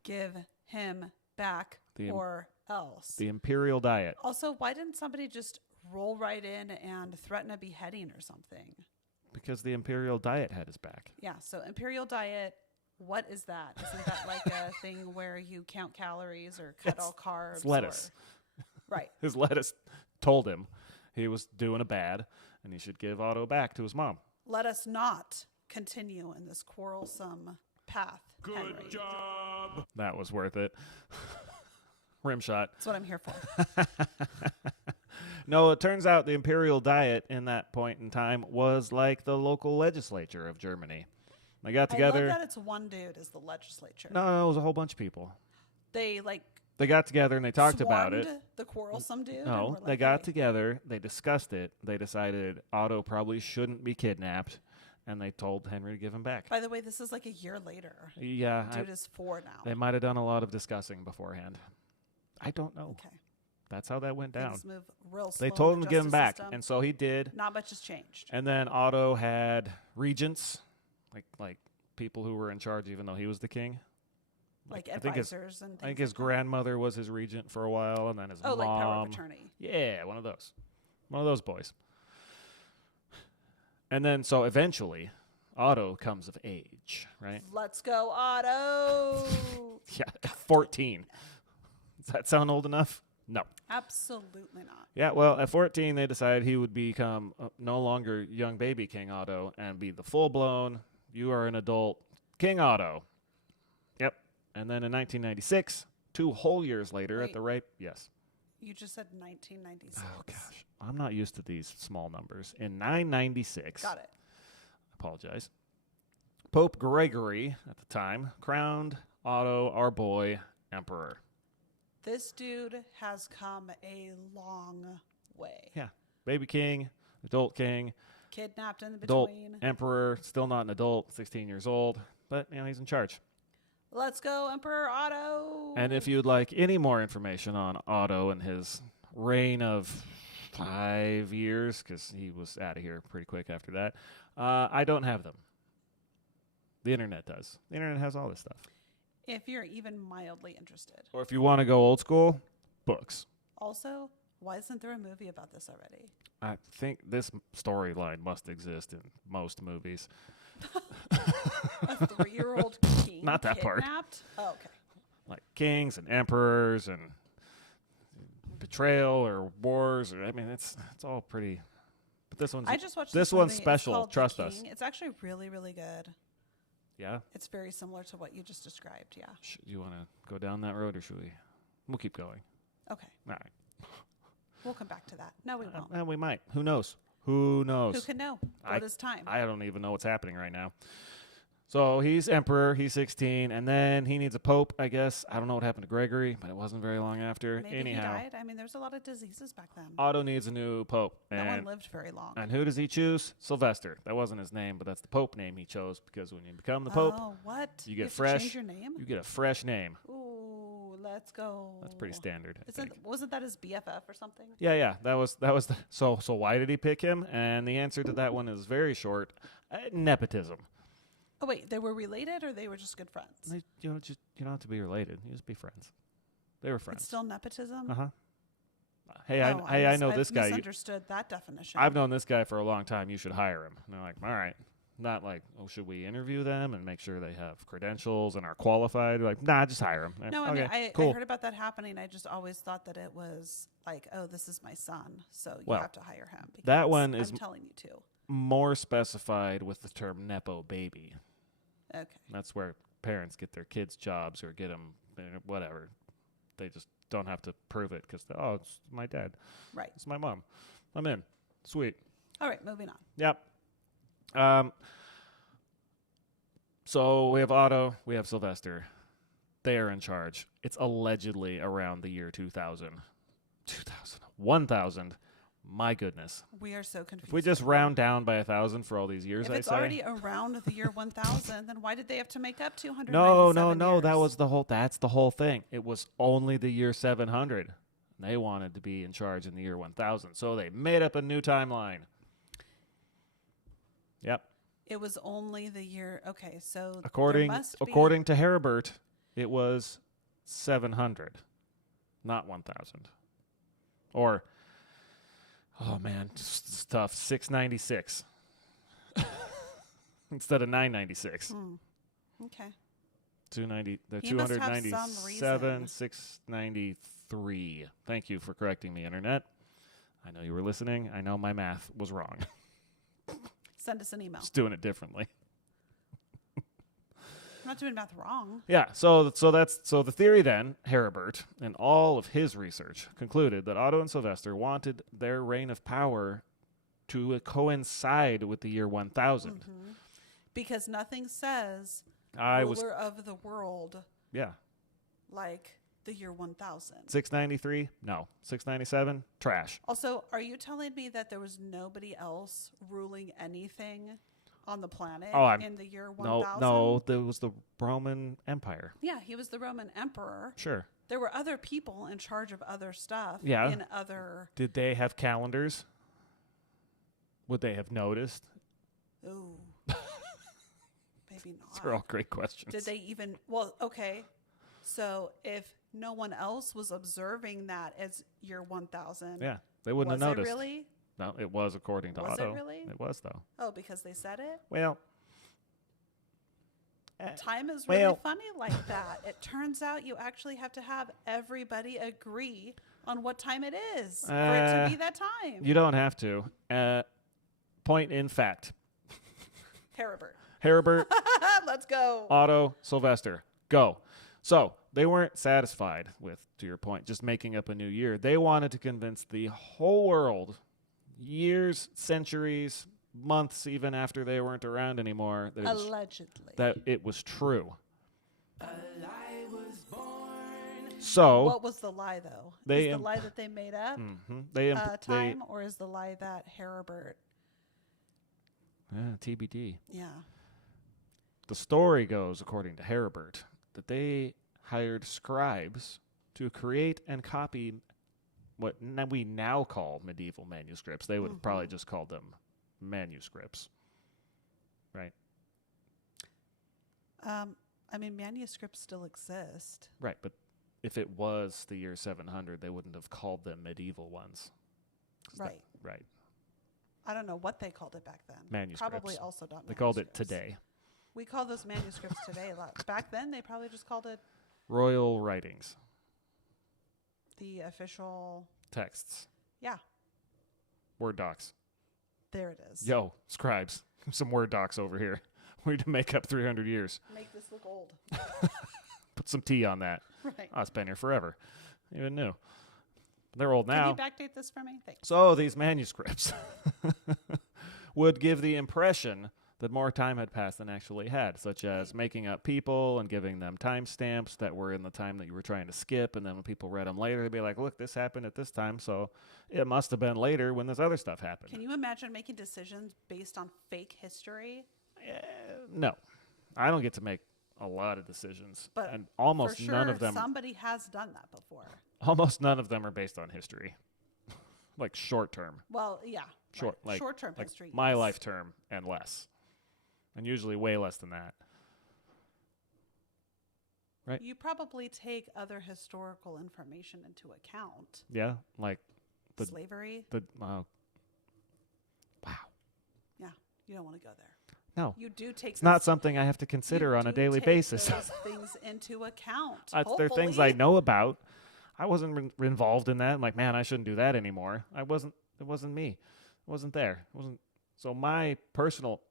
Give him back or else. The imperial diet. Also, why didn't somebody just roll right in and threaten a beheading or something? Because the imperial diet had his back. Yeah, so imperial diet, what is that? Isn't that like a thing where you count calories or cut all carbs? It's lettuce. Right. His lettuce told him he was doing a bad and he should give Otto back to his mom. Let us not continue in this quarrelsome path. Good Henry. job. That was worth it. Rim shot. That's what I'm here for. No, it turns out the imperial diet in that point in time was like the local legislature of Germany. They got together. I love that it's one dude as the legislature. No, it was a whole bunch of people. They got together and they talked about it. The quarrelsome dude? No, they got together. They discussed it. They decided Otto probably shouldn't be kidnapped, and they told Henry to give him back. By the way, this is like a year later. Yeah. Dude is 4 now. They might have done a lot of discussing beforehand. I don't know. Okay. That's how that went down. Things move real slow. They told him in the to give him back, system. and so he did. Not much has changed. And then Otto had regents, like people who were in charge even though he was the king. Like advisors and things. I think his grandmother was his regent for a while, and then his mom. Like power of attorney. Yeah, one of those boys. And then, so eventually, Otto comes of age, right? Let's go, Otto. Yeah, at 14. Does that sound old enough? No. Absolutely not. Yeah, well, at 14, they decided he would become no longer young baby King Otto and be the full-blown, you are an adult, King Otto. Yep. And then in 1996, 2 whole years later at Wait. the right, yes. You just said 1996. Oh, gosh. I'm not used to these small numbers. In 996. Got it. Apologize. Pope Gregory, at the time, crowned Otto, our boy, emperor. This dude has come a long way. Yeah. Baby king, adult king, Kidnapped in adult between. emperor, still not an adult, 16 years old, but, he's in charge. Let's go, Emperor Otto. And if you'd like any more information on Otto and his reign of 5 years, because he was out of here pretty quick after that, I don't have them. The internet does. The internet has all this stuff. If you're even mildly interested. Or if you want to go old school, books. Also, why isn't there a movie about this already? I think this storyline must exist in most movies. A 3-year-old king Not that part. kidnapped? Oh, okay. Like kings and emperors and betrayal or wars. Or, it's all pretty. But this one's I just watched this movie. one's It's special. called The Trust us. King. It's actually really, really good. Yeah. It's very similar to what you just described. Yeah. You want to go down that road, or should we? We'll keep going. Okay. All right. We'll come back to that. No, we won't. And we might. Who knows? Who knows? Who can know? What is time? I don't even know what's happening right now. So he's emperor. He's 16, and then he needs a pope. I guess I don't know what happened to Gregory, but it wasn't very long after. Maybe Anyhow, he died. There's a lot of diseases back then. Otto needs a new pope. No one And, lived very long. and who does he choose? Sylvester. That wasn't his name, but that's the pope name he chose because when you become the pope, Oh, what? you get have fresh. To change your name? You get a fresh name. Ooh, let's go. That's pretty standard. I think. Wasn't that his BFF or something? Yeah. That was the, so why did he pick him? And the answer to that one is very short. Nepotism. Oh wait, they were related or they were just good friends? You don't have to be related. You just be friends. They were friends. It's still nepotism. Uh-huh. Hey, Oh, I know this I've guy. misunderstood that definition. I've known this guy for a long time. You should hire him. And they're like, all right. Not like, oh, should we interview them and make sure they have credentials and are qualified? Like, nah, just hire them. No, okay, I cool. heard about that happening. I just always thought that it was like, oh, this is my son, so you Well, have to hire him. Because that one is I'm telling you to. more specified with the term nepo baby. Okay. That's where parents get their kids jobs or get them whatever. They just don't have to prove it because, oh, it's my dad. Right. It's my mom. I'm in. Sweet. All right, moving on. Yep. So we have Otto, we have Sylvester. They are in charge. It's allegedly around the year 2000. 1000. My goodness. We are so confused. If we just round down by 1,000 for all these years, If I it's say. already around the year 1000, then why did they have to make up 297 No. years? That's the whole thing. It was only the year 700. They wanted to be in charge in the year 1000. So they made up a new timeline. Yep. It was only the year. Okay, so According there must to Heribert, it was 700, not 1000. Or, oh man, it's tough. 696 instead of 996. Okay. 290. The He must have some 297, reason. 693. Thank you for correcting me, internet. I know you were listening. I know my math was wrong. Send us an email. Just doing it differently. I'm not doing math wrong. Yeah, so the theory then, Heribert, and all of his research concluded that Otto and Sylvester wanted their reign of power to coincide with the year 1000. Because nothing says ruler of the world yeah, like the year 1000. 693, no, 697, trash. Also, are you telling me that there was nobody else ruling anything on the planet in the year 1000? No, there was the Roman Empire. Yeah, he was the Roman emperor. Sure. There were other people in charge of other stuff. Yeah. In other. Did they have calendars? Would they have noticed? Ooh. Maybe not. These are all great questions. Did they even? Well, okay. So if no one else was observing that as year 1000, Yeah, they wouldn't was have noticed. it really? No, it was according to Was Otto. it really? It was though. Oh, because they said it? Well, Time is really funny like that. It turns out you actually have to have everybody agree on what time it is for it to be that time. You don't have to. Point in fact. Heribert. Let's go. Otto, Sylvester. Go. So they weren't satisfied with, to your point, just making up a new year. They wanted to convince the whole world, years, centuries, months, even after they weren't around anymore, that Allegedly. That it was true. A lie was born. So what was the lie, though? Is the lie that they made up time, or is the lie that Heribert? TBD. Yeah. The story goes, according to Heribert, that they hired scribes to create and copy what we now call medieval manuscripts. They would have probably just called them manuscripts. Right? I mean, manuscripts still exist. Right, but if it was the year 700, they wouldn't have called them medieval ones. Right. Right. I don't know what they called it back then. Manuscripts. Probably also not manuscripts. They called it today. We call those manuscripts today. Back then, they probably just called it royal writings. The official texts. Yeah. Word docs. There it is. Yo, scribes. Some Word docs over here. We need to make up 300 years. Make this look old. Put some tea on that. Right. Oh, it's been here forever. Even new. They're old now. Can you backdate this for me? Thanks. So these manuscripts would give the impression that more time had passed than actually had, such as making up people and giving them timestamps that were in the time that you were trying to skip, and then when people read them later, they'd be like, look, this happened at this time, so it must have been later when this other stuff happened. Can you imagine making decisions based on fake history? No. I don't get to make a lot of decisions, but and almost for sure, none of them. Somebody has done that before. Almost none of them are based on history, like short term. Well, yeah, short, right. like short-term like history. My life term and less, and usually way less than that. Right? You probably take other historical information into account. Yeah, like slavery. Wow. Yeah, you don't want to go there. No, you do take. It's not something I have to consider on a daily basis. Those things into account. They're things I know about. I wasn't involved in that. I'm like, man, I shouldn't do that anymore. It wasn't me. It wasn't there. It wasn't. So my personal,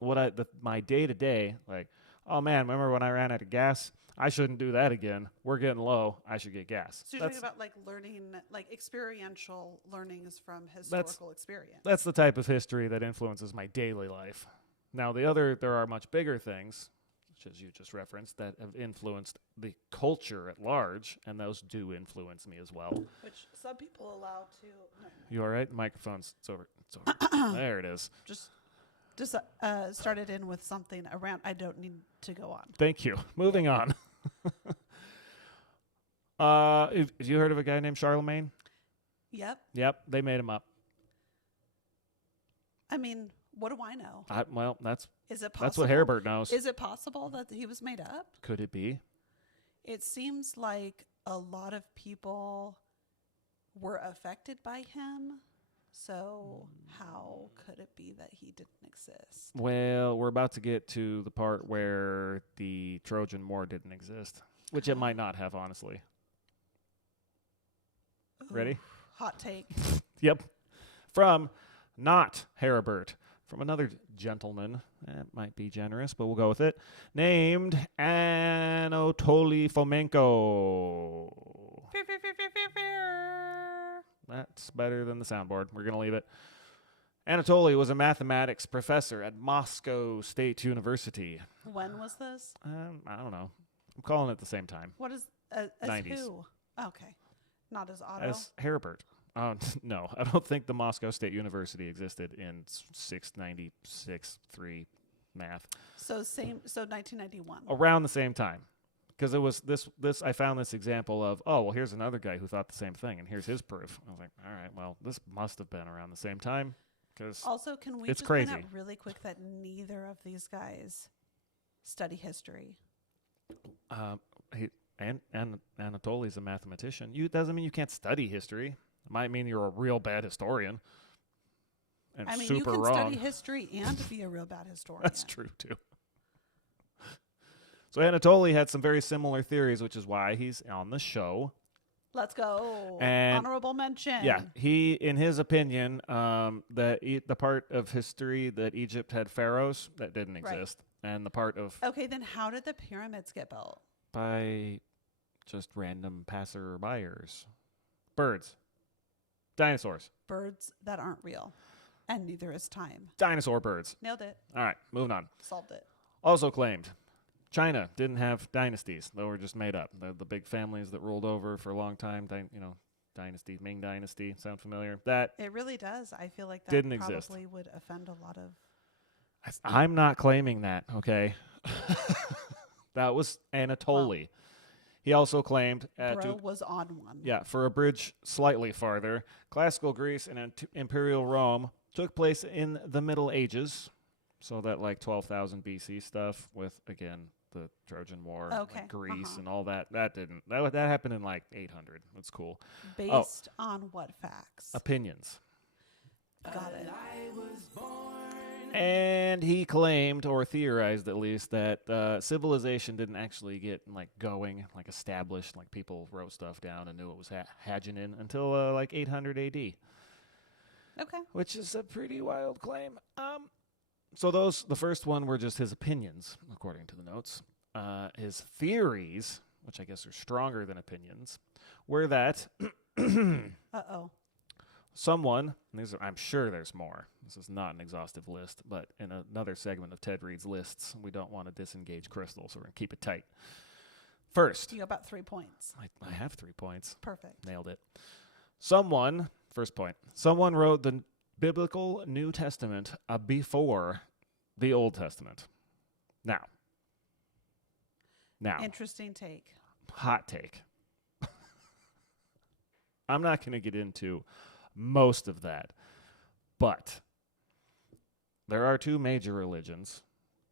my day to day, like, oh man, remember when I ran out of gas? I shouldn't do that again. We're getting low. I should get gas. So you're talking about like learning, like experiential learnings from historical experience. That's the type of history that influences my daily life. Now, there are much bigger things, such as you just referenced, that have influenced the culture at large, and those do influence me as well. Which some people allow to. No. You all right? The microphone's, it's over. It's over. There it is. Just started in with something around. I don't need to go on. Thank you. Moving on. Have you heard of a guy named Charlemagne? Yep. They made him up. I mean, what do I know? Is it possible? That's what Heribert knows. Is it possible that he was made up? Could it be? It seems like a lot of people were affected by him. So how could it be that he didn't exist? Well, we're about to get to the part where the Trojan War didn't exist, which it might not have, honestly. Ooh, ready? Hot take. Yep. From not Heribert, from another gentleman. That might be generous, but we'll go with it. Named Anatoly Fomenko. That's better than the soundboard. We're going to leave it. Anatoly was a mathematics professor at Moscow State University. When was this? I don't know. I'm calling it at the same time. What is as 90s. Who? Okay. Not as Otto. As Heribert. No, I don't think the Moscow State University existed in 696-3 math. So 1991. Around the same time. Because it was this I found this example of, oh, well, here's another guy who thought the same thing, and here's his proof. I was like, all right, well, this must have been around the same time. Also, can we it's just crazy. point out really quick that neither of these guys study history? Anatoly's a mathematician. Doesn't mean you can't study history. It might mean you're a real bad historian. And I mean, super you can wrong. study history and be a real bad historian. That's true, too. So Anatoly had some very similar theories, which is why he's on the show. Let's go. And honorable mention. Yeah, he, in his opinion, the part of history that Egypt had pharaohs, that didn't exist. And the part of... Okay, then how did the pyramids get built? By just random passerbyers. Birds. Dinosaurs. Birds that aren't real. And neither is time. Dinosaur birds. Nailed it. All right, moving on. Solved it. Also claimed China didn't have dynasties. They were just made up. The big families that ruled over for a long time, dynasty, Ming Dynasty, sound familiar? That It really does. I feel like that didn't probably exist. would offend a lot of... I'm not claiming that, okay? That was Anatoly. Wow. He also claimed... Bro was on one. Yeah, for a bridge slightly farther, classical Greece and imperial Rome took place in the Middle Ages. So that like 12,000 BC stuff with, again, the Trojan War, like Greece and all that. That didn't. That happened in like 800. That's cool. Based on what facts? Opinions. Got it. And he claimed, or theorized at least, that civilization didn't actually get like going, like established, like people wrote stuff down and knew it was haging in until like 800 AD. Okay. Which is a pretty wild claim. So the first one were just his opinions, according to the notes. His theories, which I guess are stronger than opinions, were that Uh-oh. someone, and I'm sure there's more. This is not an exhaustive list, but in another segment of Ted Reed's lists, we don't want to disengage Crystal, so we're going to keep it tight. First. You got about 3 points. I have 3 points. Perfect. Nailed it. First point, someone wrote the biblical New Testament before the Old Testament. Now. Interesting take. Hot take. I'm not going to get into most of that, but there are 2 major religions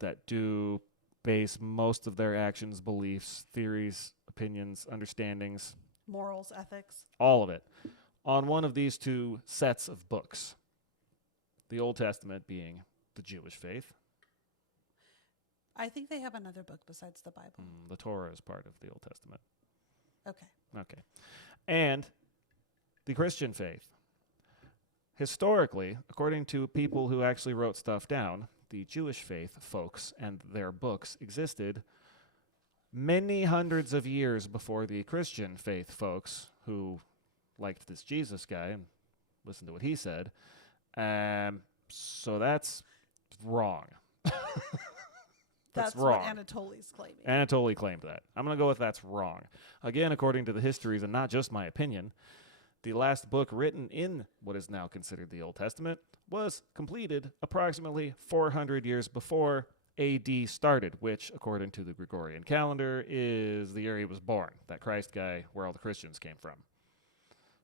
that do base most of their actions, beliefs, theories, opinions, understandings, morals, ethics, all of it, on one of these 2 sets of books. The Old Testament being the Jewish faith. I think they have another book besides the Bible. The Torah is part of the Old Testament. Okay. And the Christian faith. Historically, according to people who actually wrote stuff down, the Jewish faith folks and their books existed many hundreds of years before the Christian faith folks who liked this Jesus guy and listened to what he said. So that's wrong. That's wrong. what Anatoly's claiming. Anatoly claimed that. I'm going to go with that's wrong. Again, according to the histories, and not just my opinion, the last book written in what is now considered the Old Testament was completed approximately 400 years before AD started, which, according to the Gregorian calendar, is the year he was born, that Christ guy where all the Christians came from.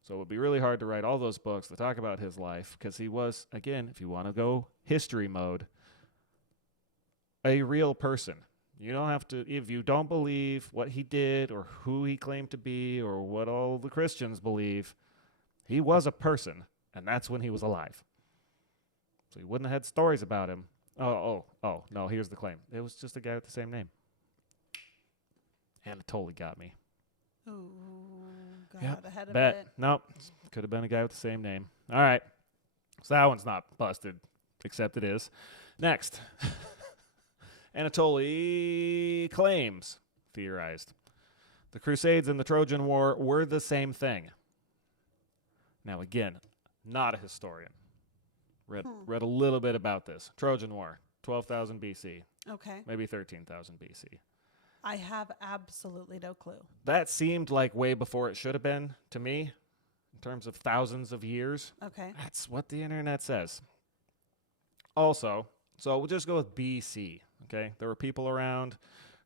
So it would be really hard to write all those books that talk about his life, because he was, again, if you want to go history mode, a real person. You don't have to, if you don't believe what he did or who he claimed to be or what all the Christians believe, he was a person, and that's when he was alive. So he wouldn't have had stories about him. Oh, no, here's the claim. It was just a guy with the same name. Anatoly got me. Ooh, got Yep, ahead of bet. it. Nope, could have been a guy with the same name. All right, so that one's not busted, except it is. Next. Anatoly claims, theorized, the Crusades and the Trojan War were the same thing. Now, again, not a historian. Read a little bit about this. Trojan War, 12,000 BC. Okay. Maybe 13,000 BC. I have absolutely no clue. That seemed like way before it should have been to me, in terms of thousands of years. Okay. That's what the internet says. Also, so we'll just go with BC, okay? There were people around,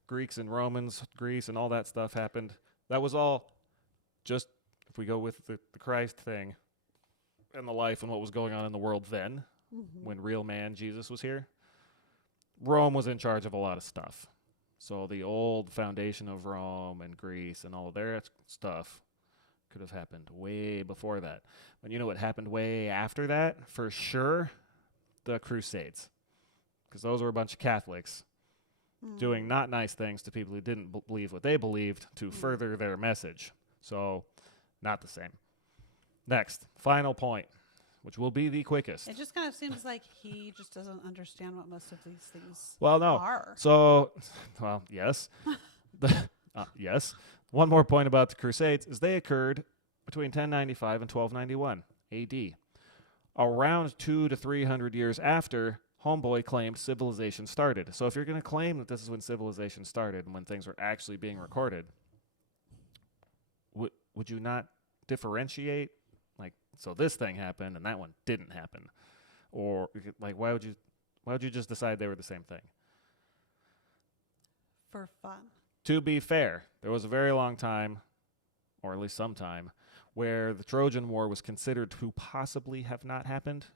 Greeks and Romans, Greece, and all that stuff happened. That was all just, if we go with the Christ thing and the life and what was going on in the world then, when real man Jesus was here, Rome was in charge of a lot of stuff. So the old foundation of Rome and Greece and all of their stuff could have happened way before that. But you know what happened way after that? For sure, the Crusades. Because those were a bunch of Catholics doing not nice things to people who didn't believe what they believed to further their message. So, not the same. Next, final point, which will be the quickest. It just kind of seems like he just doesn't understand what most of these things Well, no. are. So, well, yes. Yes. One more point about the Crusades is they occurred between 1095 and 1291 AD. Around 200 to 300 years after Homeboy claimed civilization started. So if you're going to claim that this is when civilization started and when things were actually being recorded, would you not differentiate? Like, so this thing happened and that one didn't happen. Or like, why would you just decide they were the same thing? For fun. To be fair, there was a very long time, or at least some time, where the Trojan War was considered to possibly have not happened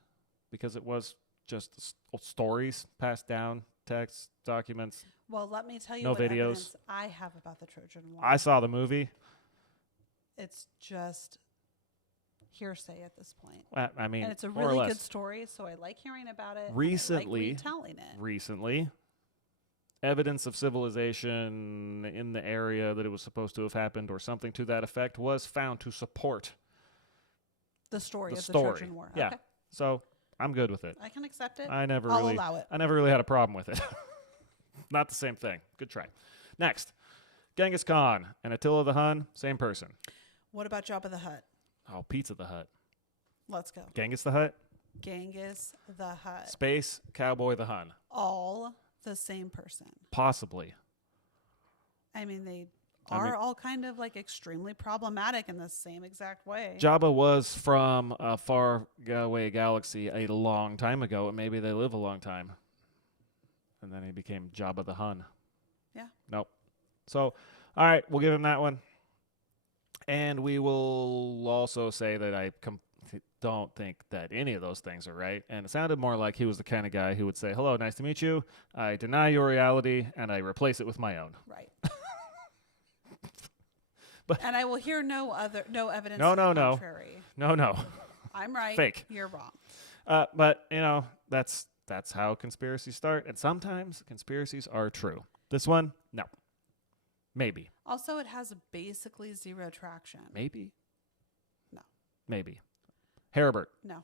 because it was just stories passed down, texts, documents. Well, let me tell you No what videos. evidence I have about the Trojan War. I saw the movie. It's just hearsay at this point. I mean, And it's a more or really less. good story, so I like hearing about it. Recently- and I like retelling it. Recently, evidence of civilization in the area that it was supposed to have happened or something to that effect was found to support The story the of story. the Trojan War. Yeah. Okay. So I'm good with it. I can accept it. I never I'll really allow it. I never really had a problem with it. Not the same thing. Good try. Next, Genghis Khan and Attila the Hun, same person. What about Jabba the Hutt? Oh, Pizza the Hut. Let's go. Genghis the Hut, Genghis the Hutt. Space Cowboy the Hun. All the same person. Possibly. I mean, they I are mean- all kind of like extremely problematic in the same exact way. Jabba was from a far away galaxy a long time ago, and maybe they live a long time. And then he became Jabba the Hun. Yeah. Nope. So, all right, we'll give him that one. And we will also say that I don't think that any of those things are right. And it sounded more like he was the kind of guy who would say, hello, nice to meet you. I deny your reality, and I replace it with my own. Right. But- and I will hear no evidence No, to the no. contrary. No. I'm right. Fake. You're wrong. But, that's how conspiracies start. And sometimes conspiracies are true. This one, no. Maybe. Also, it has basically zero traction. Maybe. No. Maybe. Herbert. No.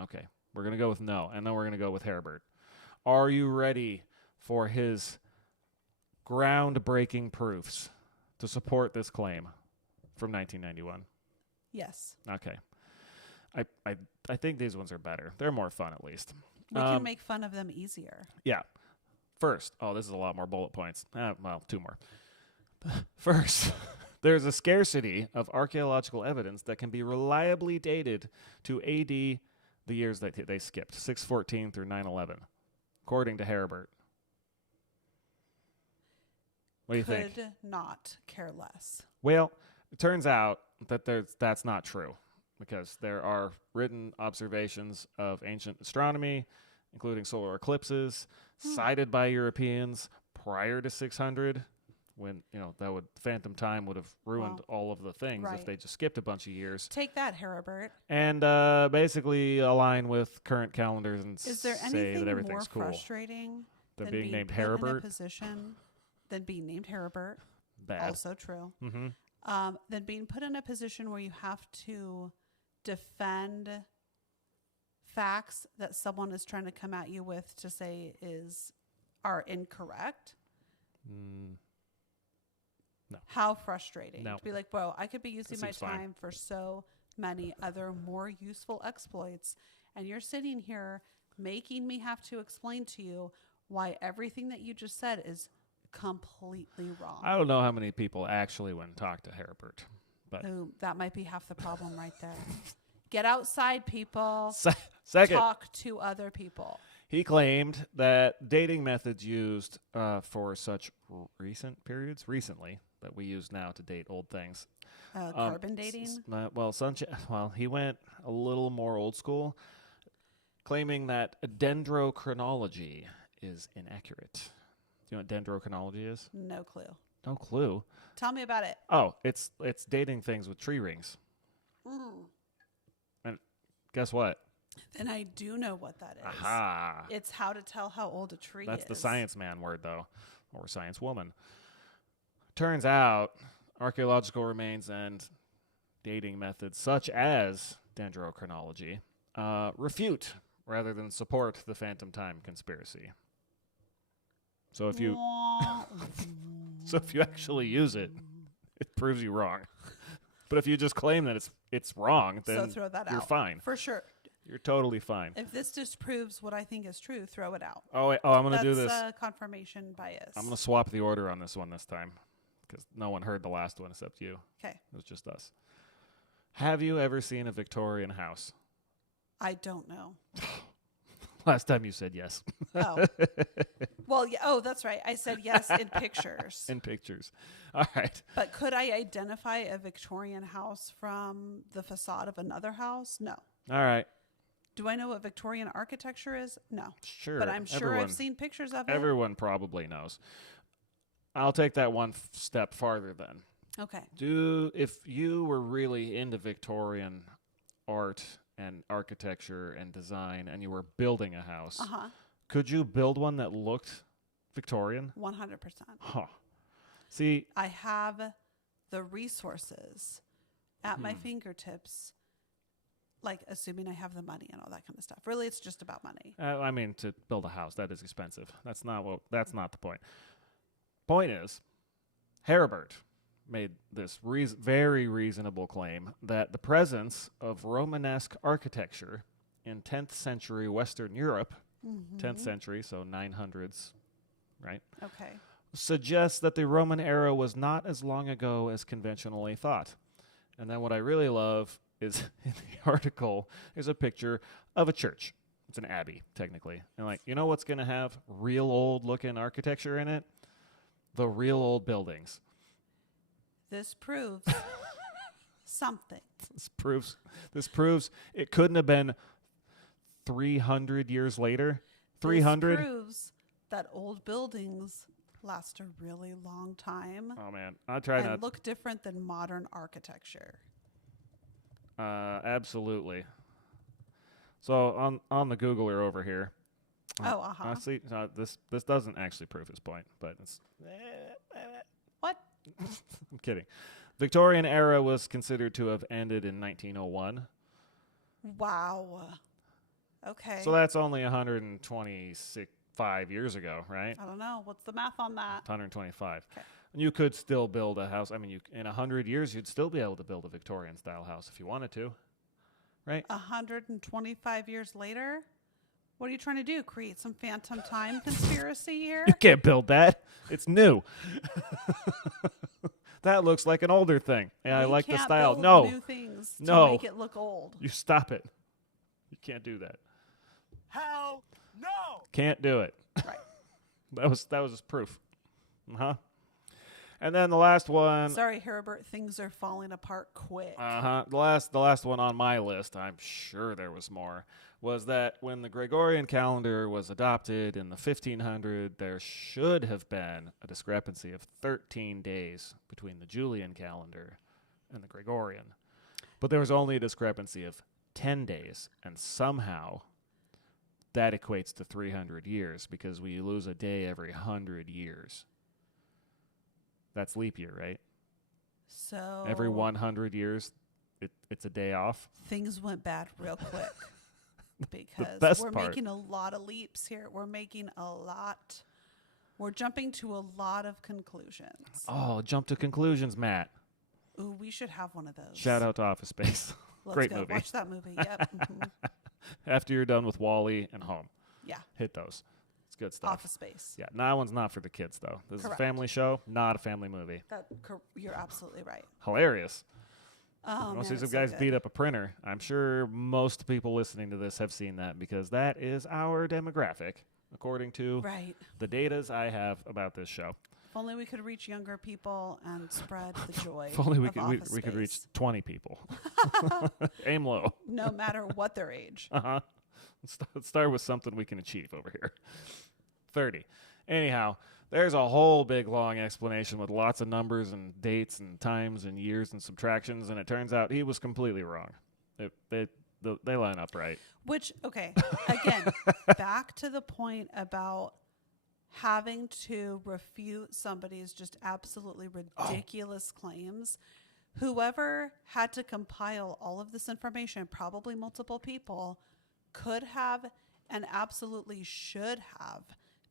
Okay. We're going to go with no. And then we're going to go with Herbert. Are you ready for his groundbreaking proofs to support this claim from 1991? Yes. Okay. I think these ones are better. They're more fun, at least. We can make fun of them easier. Yeah. First, this is a lot more bullet points. Well, two more. First, there's a scarcity of archaeological evidence that can be reliably dated to AD, the years that they skipped, 614 through 911, according to Herbert. What do you think? Could not care less. Well, it turns out that that's not true because there are written observations of ancient astronomy, including solar eclipses, cited by Europeans prior to 600, when that phantom time would have ruined all of the things if they just skipped a bunch of years. Take that, Herbert. And basically align with current calendars and Is there say anything that everything's more cool. frustrating They're than being named put in a Herbert. position than being named Herbert? Bad. Also true. Mm-hmm. Than being put in a position where you have to defend facts that someone is trying to come at you with to say are incorrect. No. How frustrating. No. To be like, well, I could be using my seems fine. time for so many other more useful exploits, and you're sitting here making me have to explain to you why everything that you just said is completely wrong. I don't know how many people actually went and talked to Herbert, but Ooh, that might be half the problem right there. Get outside, people. second, Talk to other people. he claimed that dating methods used for such recently, that we use now to date old things. Carbon dating? He went a little more old school, claiming that dendrochronology is inaccurate. Do you know what dendrochronology is? No clue. No clue. Tell me about it. Oh, it's dating things with tree rings. And guess what? Then I do know what that is. Aha. It's how to tell how old a tree That's is. the science man word, though, or science woman. Turns out archaeological remains and dating methods such as dendrochronology refute rather than support the phantom time conspiracy. So if you actually use it, it proves you wrong. But if you just claim that it's wrong, then So throw that you're out. fine. For sure. You're totally fine. If this disproves what I think is true, throw it out. I'm going to do this. That's confirmation bias. I'm going to swap the order on this one this time because no one heard the last one except you. Okay. It was just us. Have you ever seen a Victorian house? I don't know. Last time you said yes. Oh. Well, yeah. Oh, that's right. I said yes in pictures. In pictures. All right. But could I identify a Victorian house from the facade of another house? No. All right. Do I know what Victorian architecture is? No. Sure. But I'm sure I've seen pictures of it. Everyone probably knows. I'll take that one step farther then. Okay. If you were really into Victorian art and architecture and design and you were building a house, could you build one that looked Victorian? 100%. Huh. See, I have the resources at my fingertips, like assuming I have the money and all that kind of stuff. Really, it's just about money. I mean, to build a house, that is expensive. That's not the point. Point is, Heribert made this very reasonable claim that the presence of Romanesque architecture in 10th century Western Europe, 10th century, so 900s, right? Okay. Suggests that the Roman era was not as long ago as conventionally thought. And then what I really love is in the article, there's a picture of a church. It's an abbey, technically. And like, you know what's going to have real old looking architecture in it? The real old buildings. This proves something. This proves it couldn't have been 300 years later. 300? This proves that old buildings last a really long time. Oh man, I try and not. Look different than modern architecture. Absolutely. So on the Googler over here. See, this doesn't actually prove his point, but it's. What? I'm kidding. Victorian era was considered to have ended in 1901. Wow. Okay. So that's only 125 years ago, right? I don't know. What's the math on that? 125. Okay. And you could still build a house. I mean, in 100 years, you'd still be able to build a Victorian-style house if you wanted to, right? 125 years later? What are you trying to do? Create some phantom time conspiracy here? You can't build that. It's new. That looks like an older thing. Yeah, I like the style. Build No. new things to No. make it look old. You stop it. You can't do that. Hell no! Can't do it. Right. That was just proof. And then the last one. Sorry, Herbert. Things are falling apart quick. The last one on my list, I'm sure there was more, was that when the Gregorian calendar was adopted in the 1500, there should have been a discrepancy of 13 days between the Julian calendar and the Gregorian. But there was only a discrepancy of 10 days, and somehow that equates to 300 years because we lose a day every 100 years. That's leap year, right? So Every 100 years, it's a day off. things went bad real quick because best we're part. making a lot of leaps here. We're jumping to a lot of conclusions. Oh, jump to conclusions, Matt. Ooh, we should have one of those. Shout out to Office Space. Let's Great go. movie. Watch that movie. Yep. Mhm. After you're done with Wall-E and Home, Yeah. hit those. It's good stuff. Office Space. Yeah, that one's not for the kids, though. This is a Correct. family show, not a family movie. You're absolutely right. Hilarious. Oh, I man, want to see it's some so guys good. beat up a printer. I'm sure most people listening to this have seen that because that is our demographic, according to Right. the datas I have about this show. If only we could reach younger people and spread the joy. If only we of could Office we could reach Space, 20 people. Aim low. no matter what their age. Let's start with something we can achieve over here. 30. Anyhow, there's a whole big long explanation with lots of numbers and dates and times and years and subtractions, and it turns out he was completely wrong. they line up right. Which, okay, again, back to the point about having to refute somebody's just absolutely ridiculous claims. Whoever had to compile all of this information, probably multiple people, could have and absolutely should have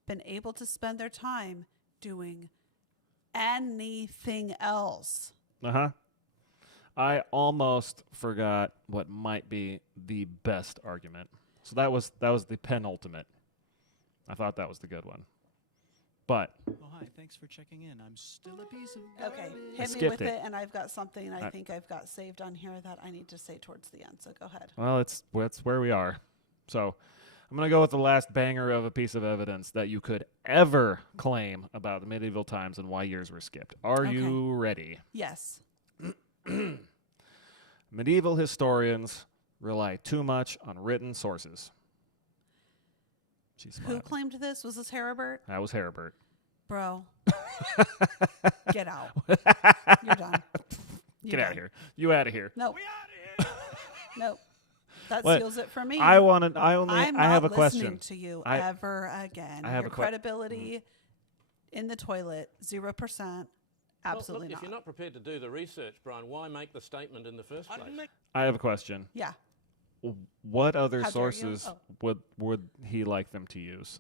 been able to spend their time doing anything else. Uh-huh. I almost forgot what might be the best argument. So that was the penultimate. I thought that was the good one. But Oh, hi. Thanks for checking in. I'm still a piece of garbage. Okay, hit me skipped with it. it, and I've got something I think I've got saved on here that I need to say towards the end. So go ahead. well, it's where we are. So I'm going to go with the last banger of a piece of evidence that you could ever claim about the medieval times and why years were skipped. Are Okay. you ready? Yes. Medieval historians rely too much on written sources. She's Who smiling. claimed this? Was this Heribert? That was Heribert. Bro. Get out. You're done. Get out of here. You out of here. Nope. Nope. That What? seals it for me. I I'm have a not question. listening to you I- ever again. I have Your a credibility in the toilet, 0%. Absolutely well, look, if not. you're not prepared to do the research, Brian, why make the statement in the first place? I have a question. Yeah. What other How dare you? sources Oh. would he like them to use?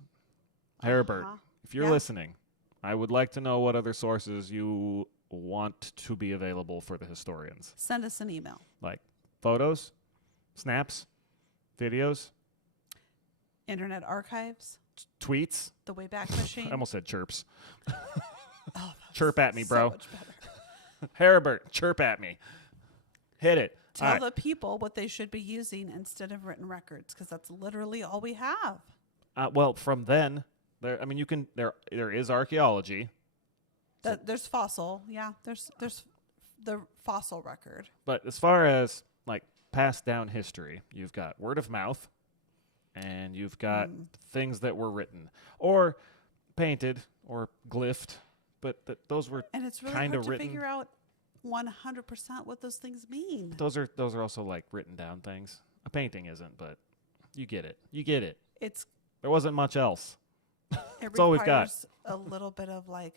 Heribert, Uh-huh. if you're Yeah. listening, I would like to know what other sources you want to be available for the historians. Send us an email. Like photos, snaps, videos, Internet Archives, tweets. the Wayback Machine. I almost said chirps. Oh, Chirp at me, so bro. much better. Heribert, chirp at me. Hit it. Tell All right. the people what they should be using instead of written records, because that's literally all we have. Well, from then, there is archaeology, There's fossil. Yeah, there's the fossil record. but as far as like passed down history, you've got word of mouth, and you've got things that were written or painted or glyphed, but those were And it's really kinda hard to written. figure out 100% what those things mean. those are also like written down things. A painting isn't, but you get it. You get it. It's There wasn't much else. it all we've got. requires a little bit of like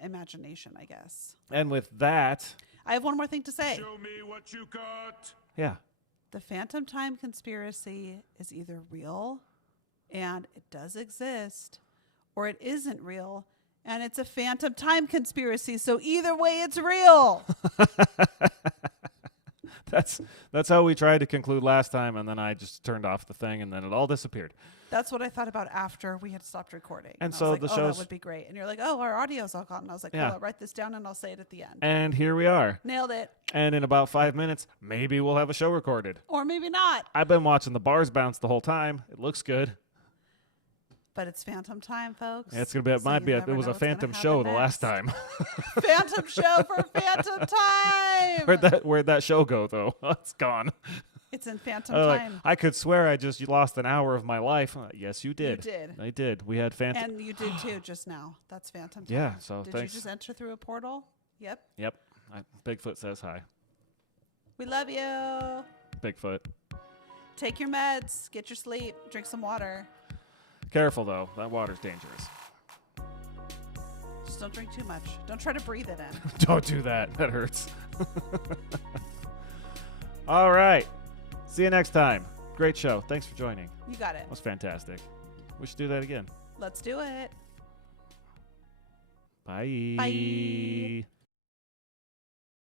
imagination, I guess. And with that, I have one more thing to say. Show me what you got. yeah, The phantom time conspiracy is either real and it does exist, or it isn't real and it's a phantom time conspiracy. So either way, it's real. that's how we tried to conclude last time, and then I just turned off the thing, and then it all disappeared. That's what I thought about after we had stopped recording. And I so was like, the oh, show's- that would be great. And you're like, oh, our audio's all gone. And I was like, Yeah. cool, I'll write this down and I'll say it at the end. And here we are. Nailed it. And in about 5 minutes, maybe we'll have a show recorded. Or maybe not. I've been watching the bars bounce the whole time. It looks good. But it's phantom time, folks. It's gonna be. It So might you be. It never was know a what's gonna phantom happen show the last next. time. Phantom show for phantom time. Where'd that show go though? It's gone. It's in phantom Like, time. I could swear I just lost an hour of my life. Yes, you did. You did. I did. We had phantom. And you did too just now. That's phantom time. Yeah. So Did thanks. you just enter through a portal? Yep. Yep. Bigfoot says hi. We love you. Bigfoot. Take your meds. Get your sleep. Drink some water. Careful though. That water's dangerous. Just don't drink too much. Don't try to breathe it in. Don't do that. That hurts. All right. See you next time. Great show. Thanks for joining. You got it. That was fantastic. We should do that again. Let's do it. Bye. Bye.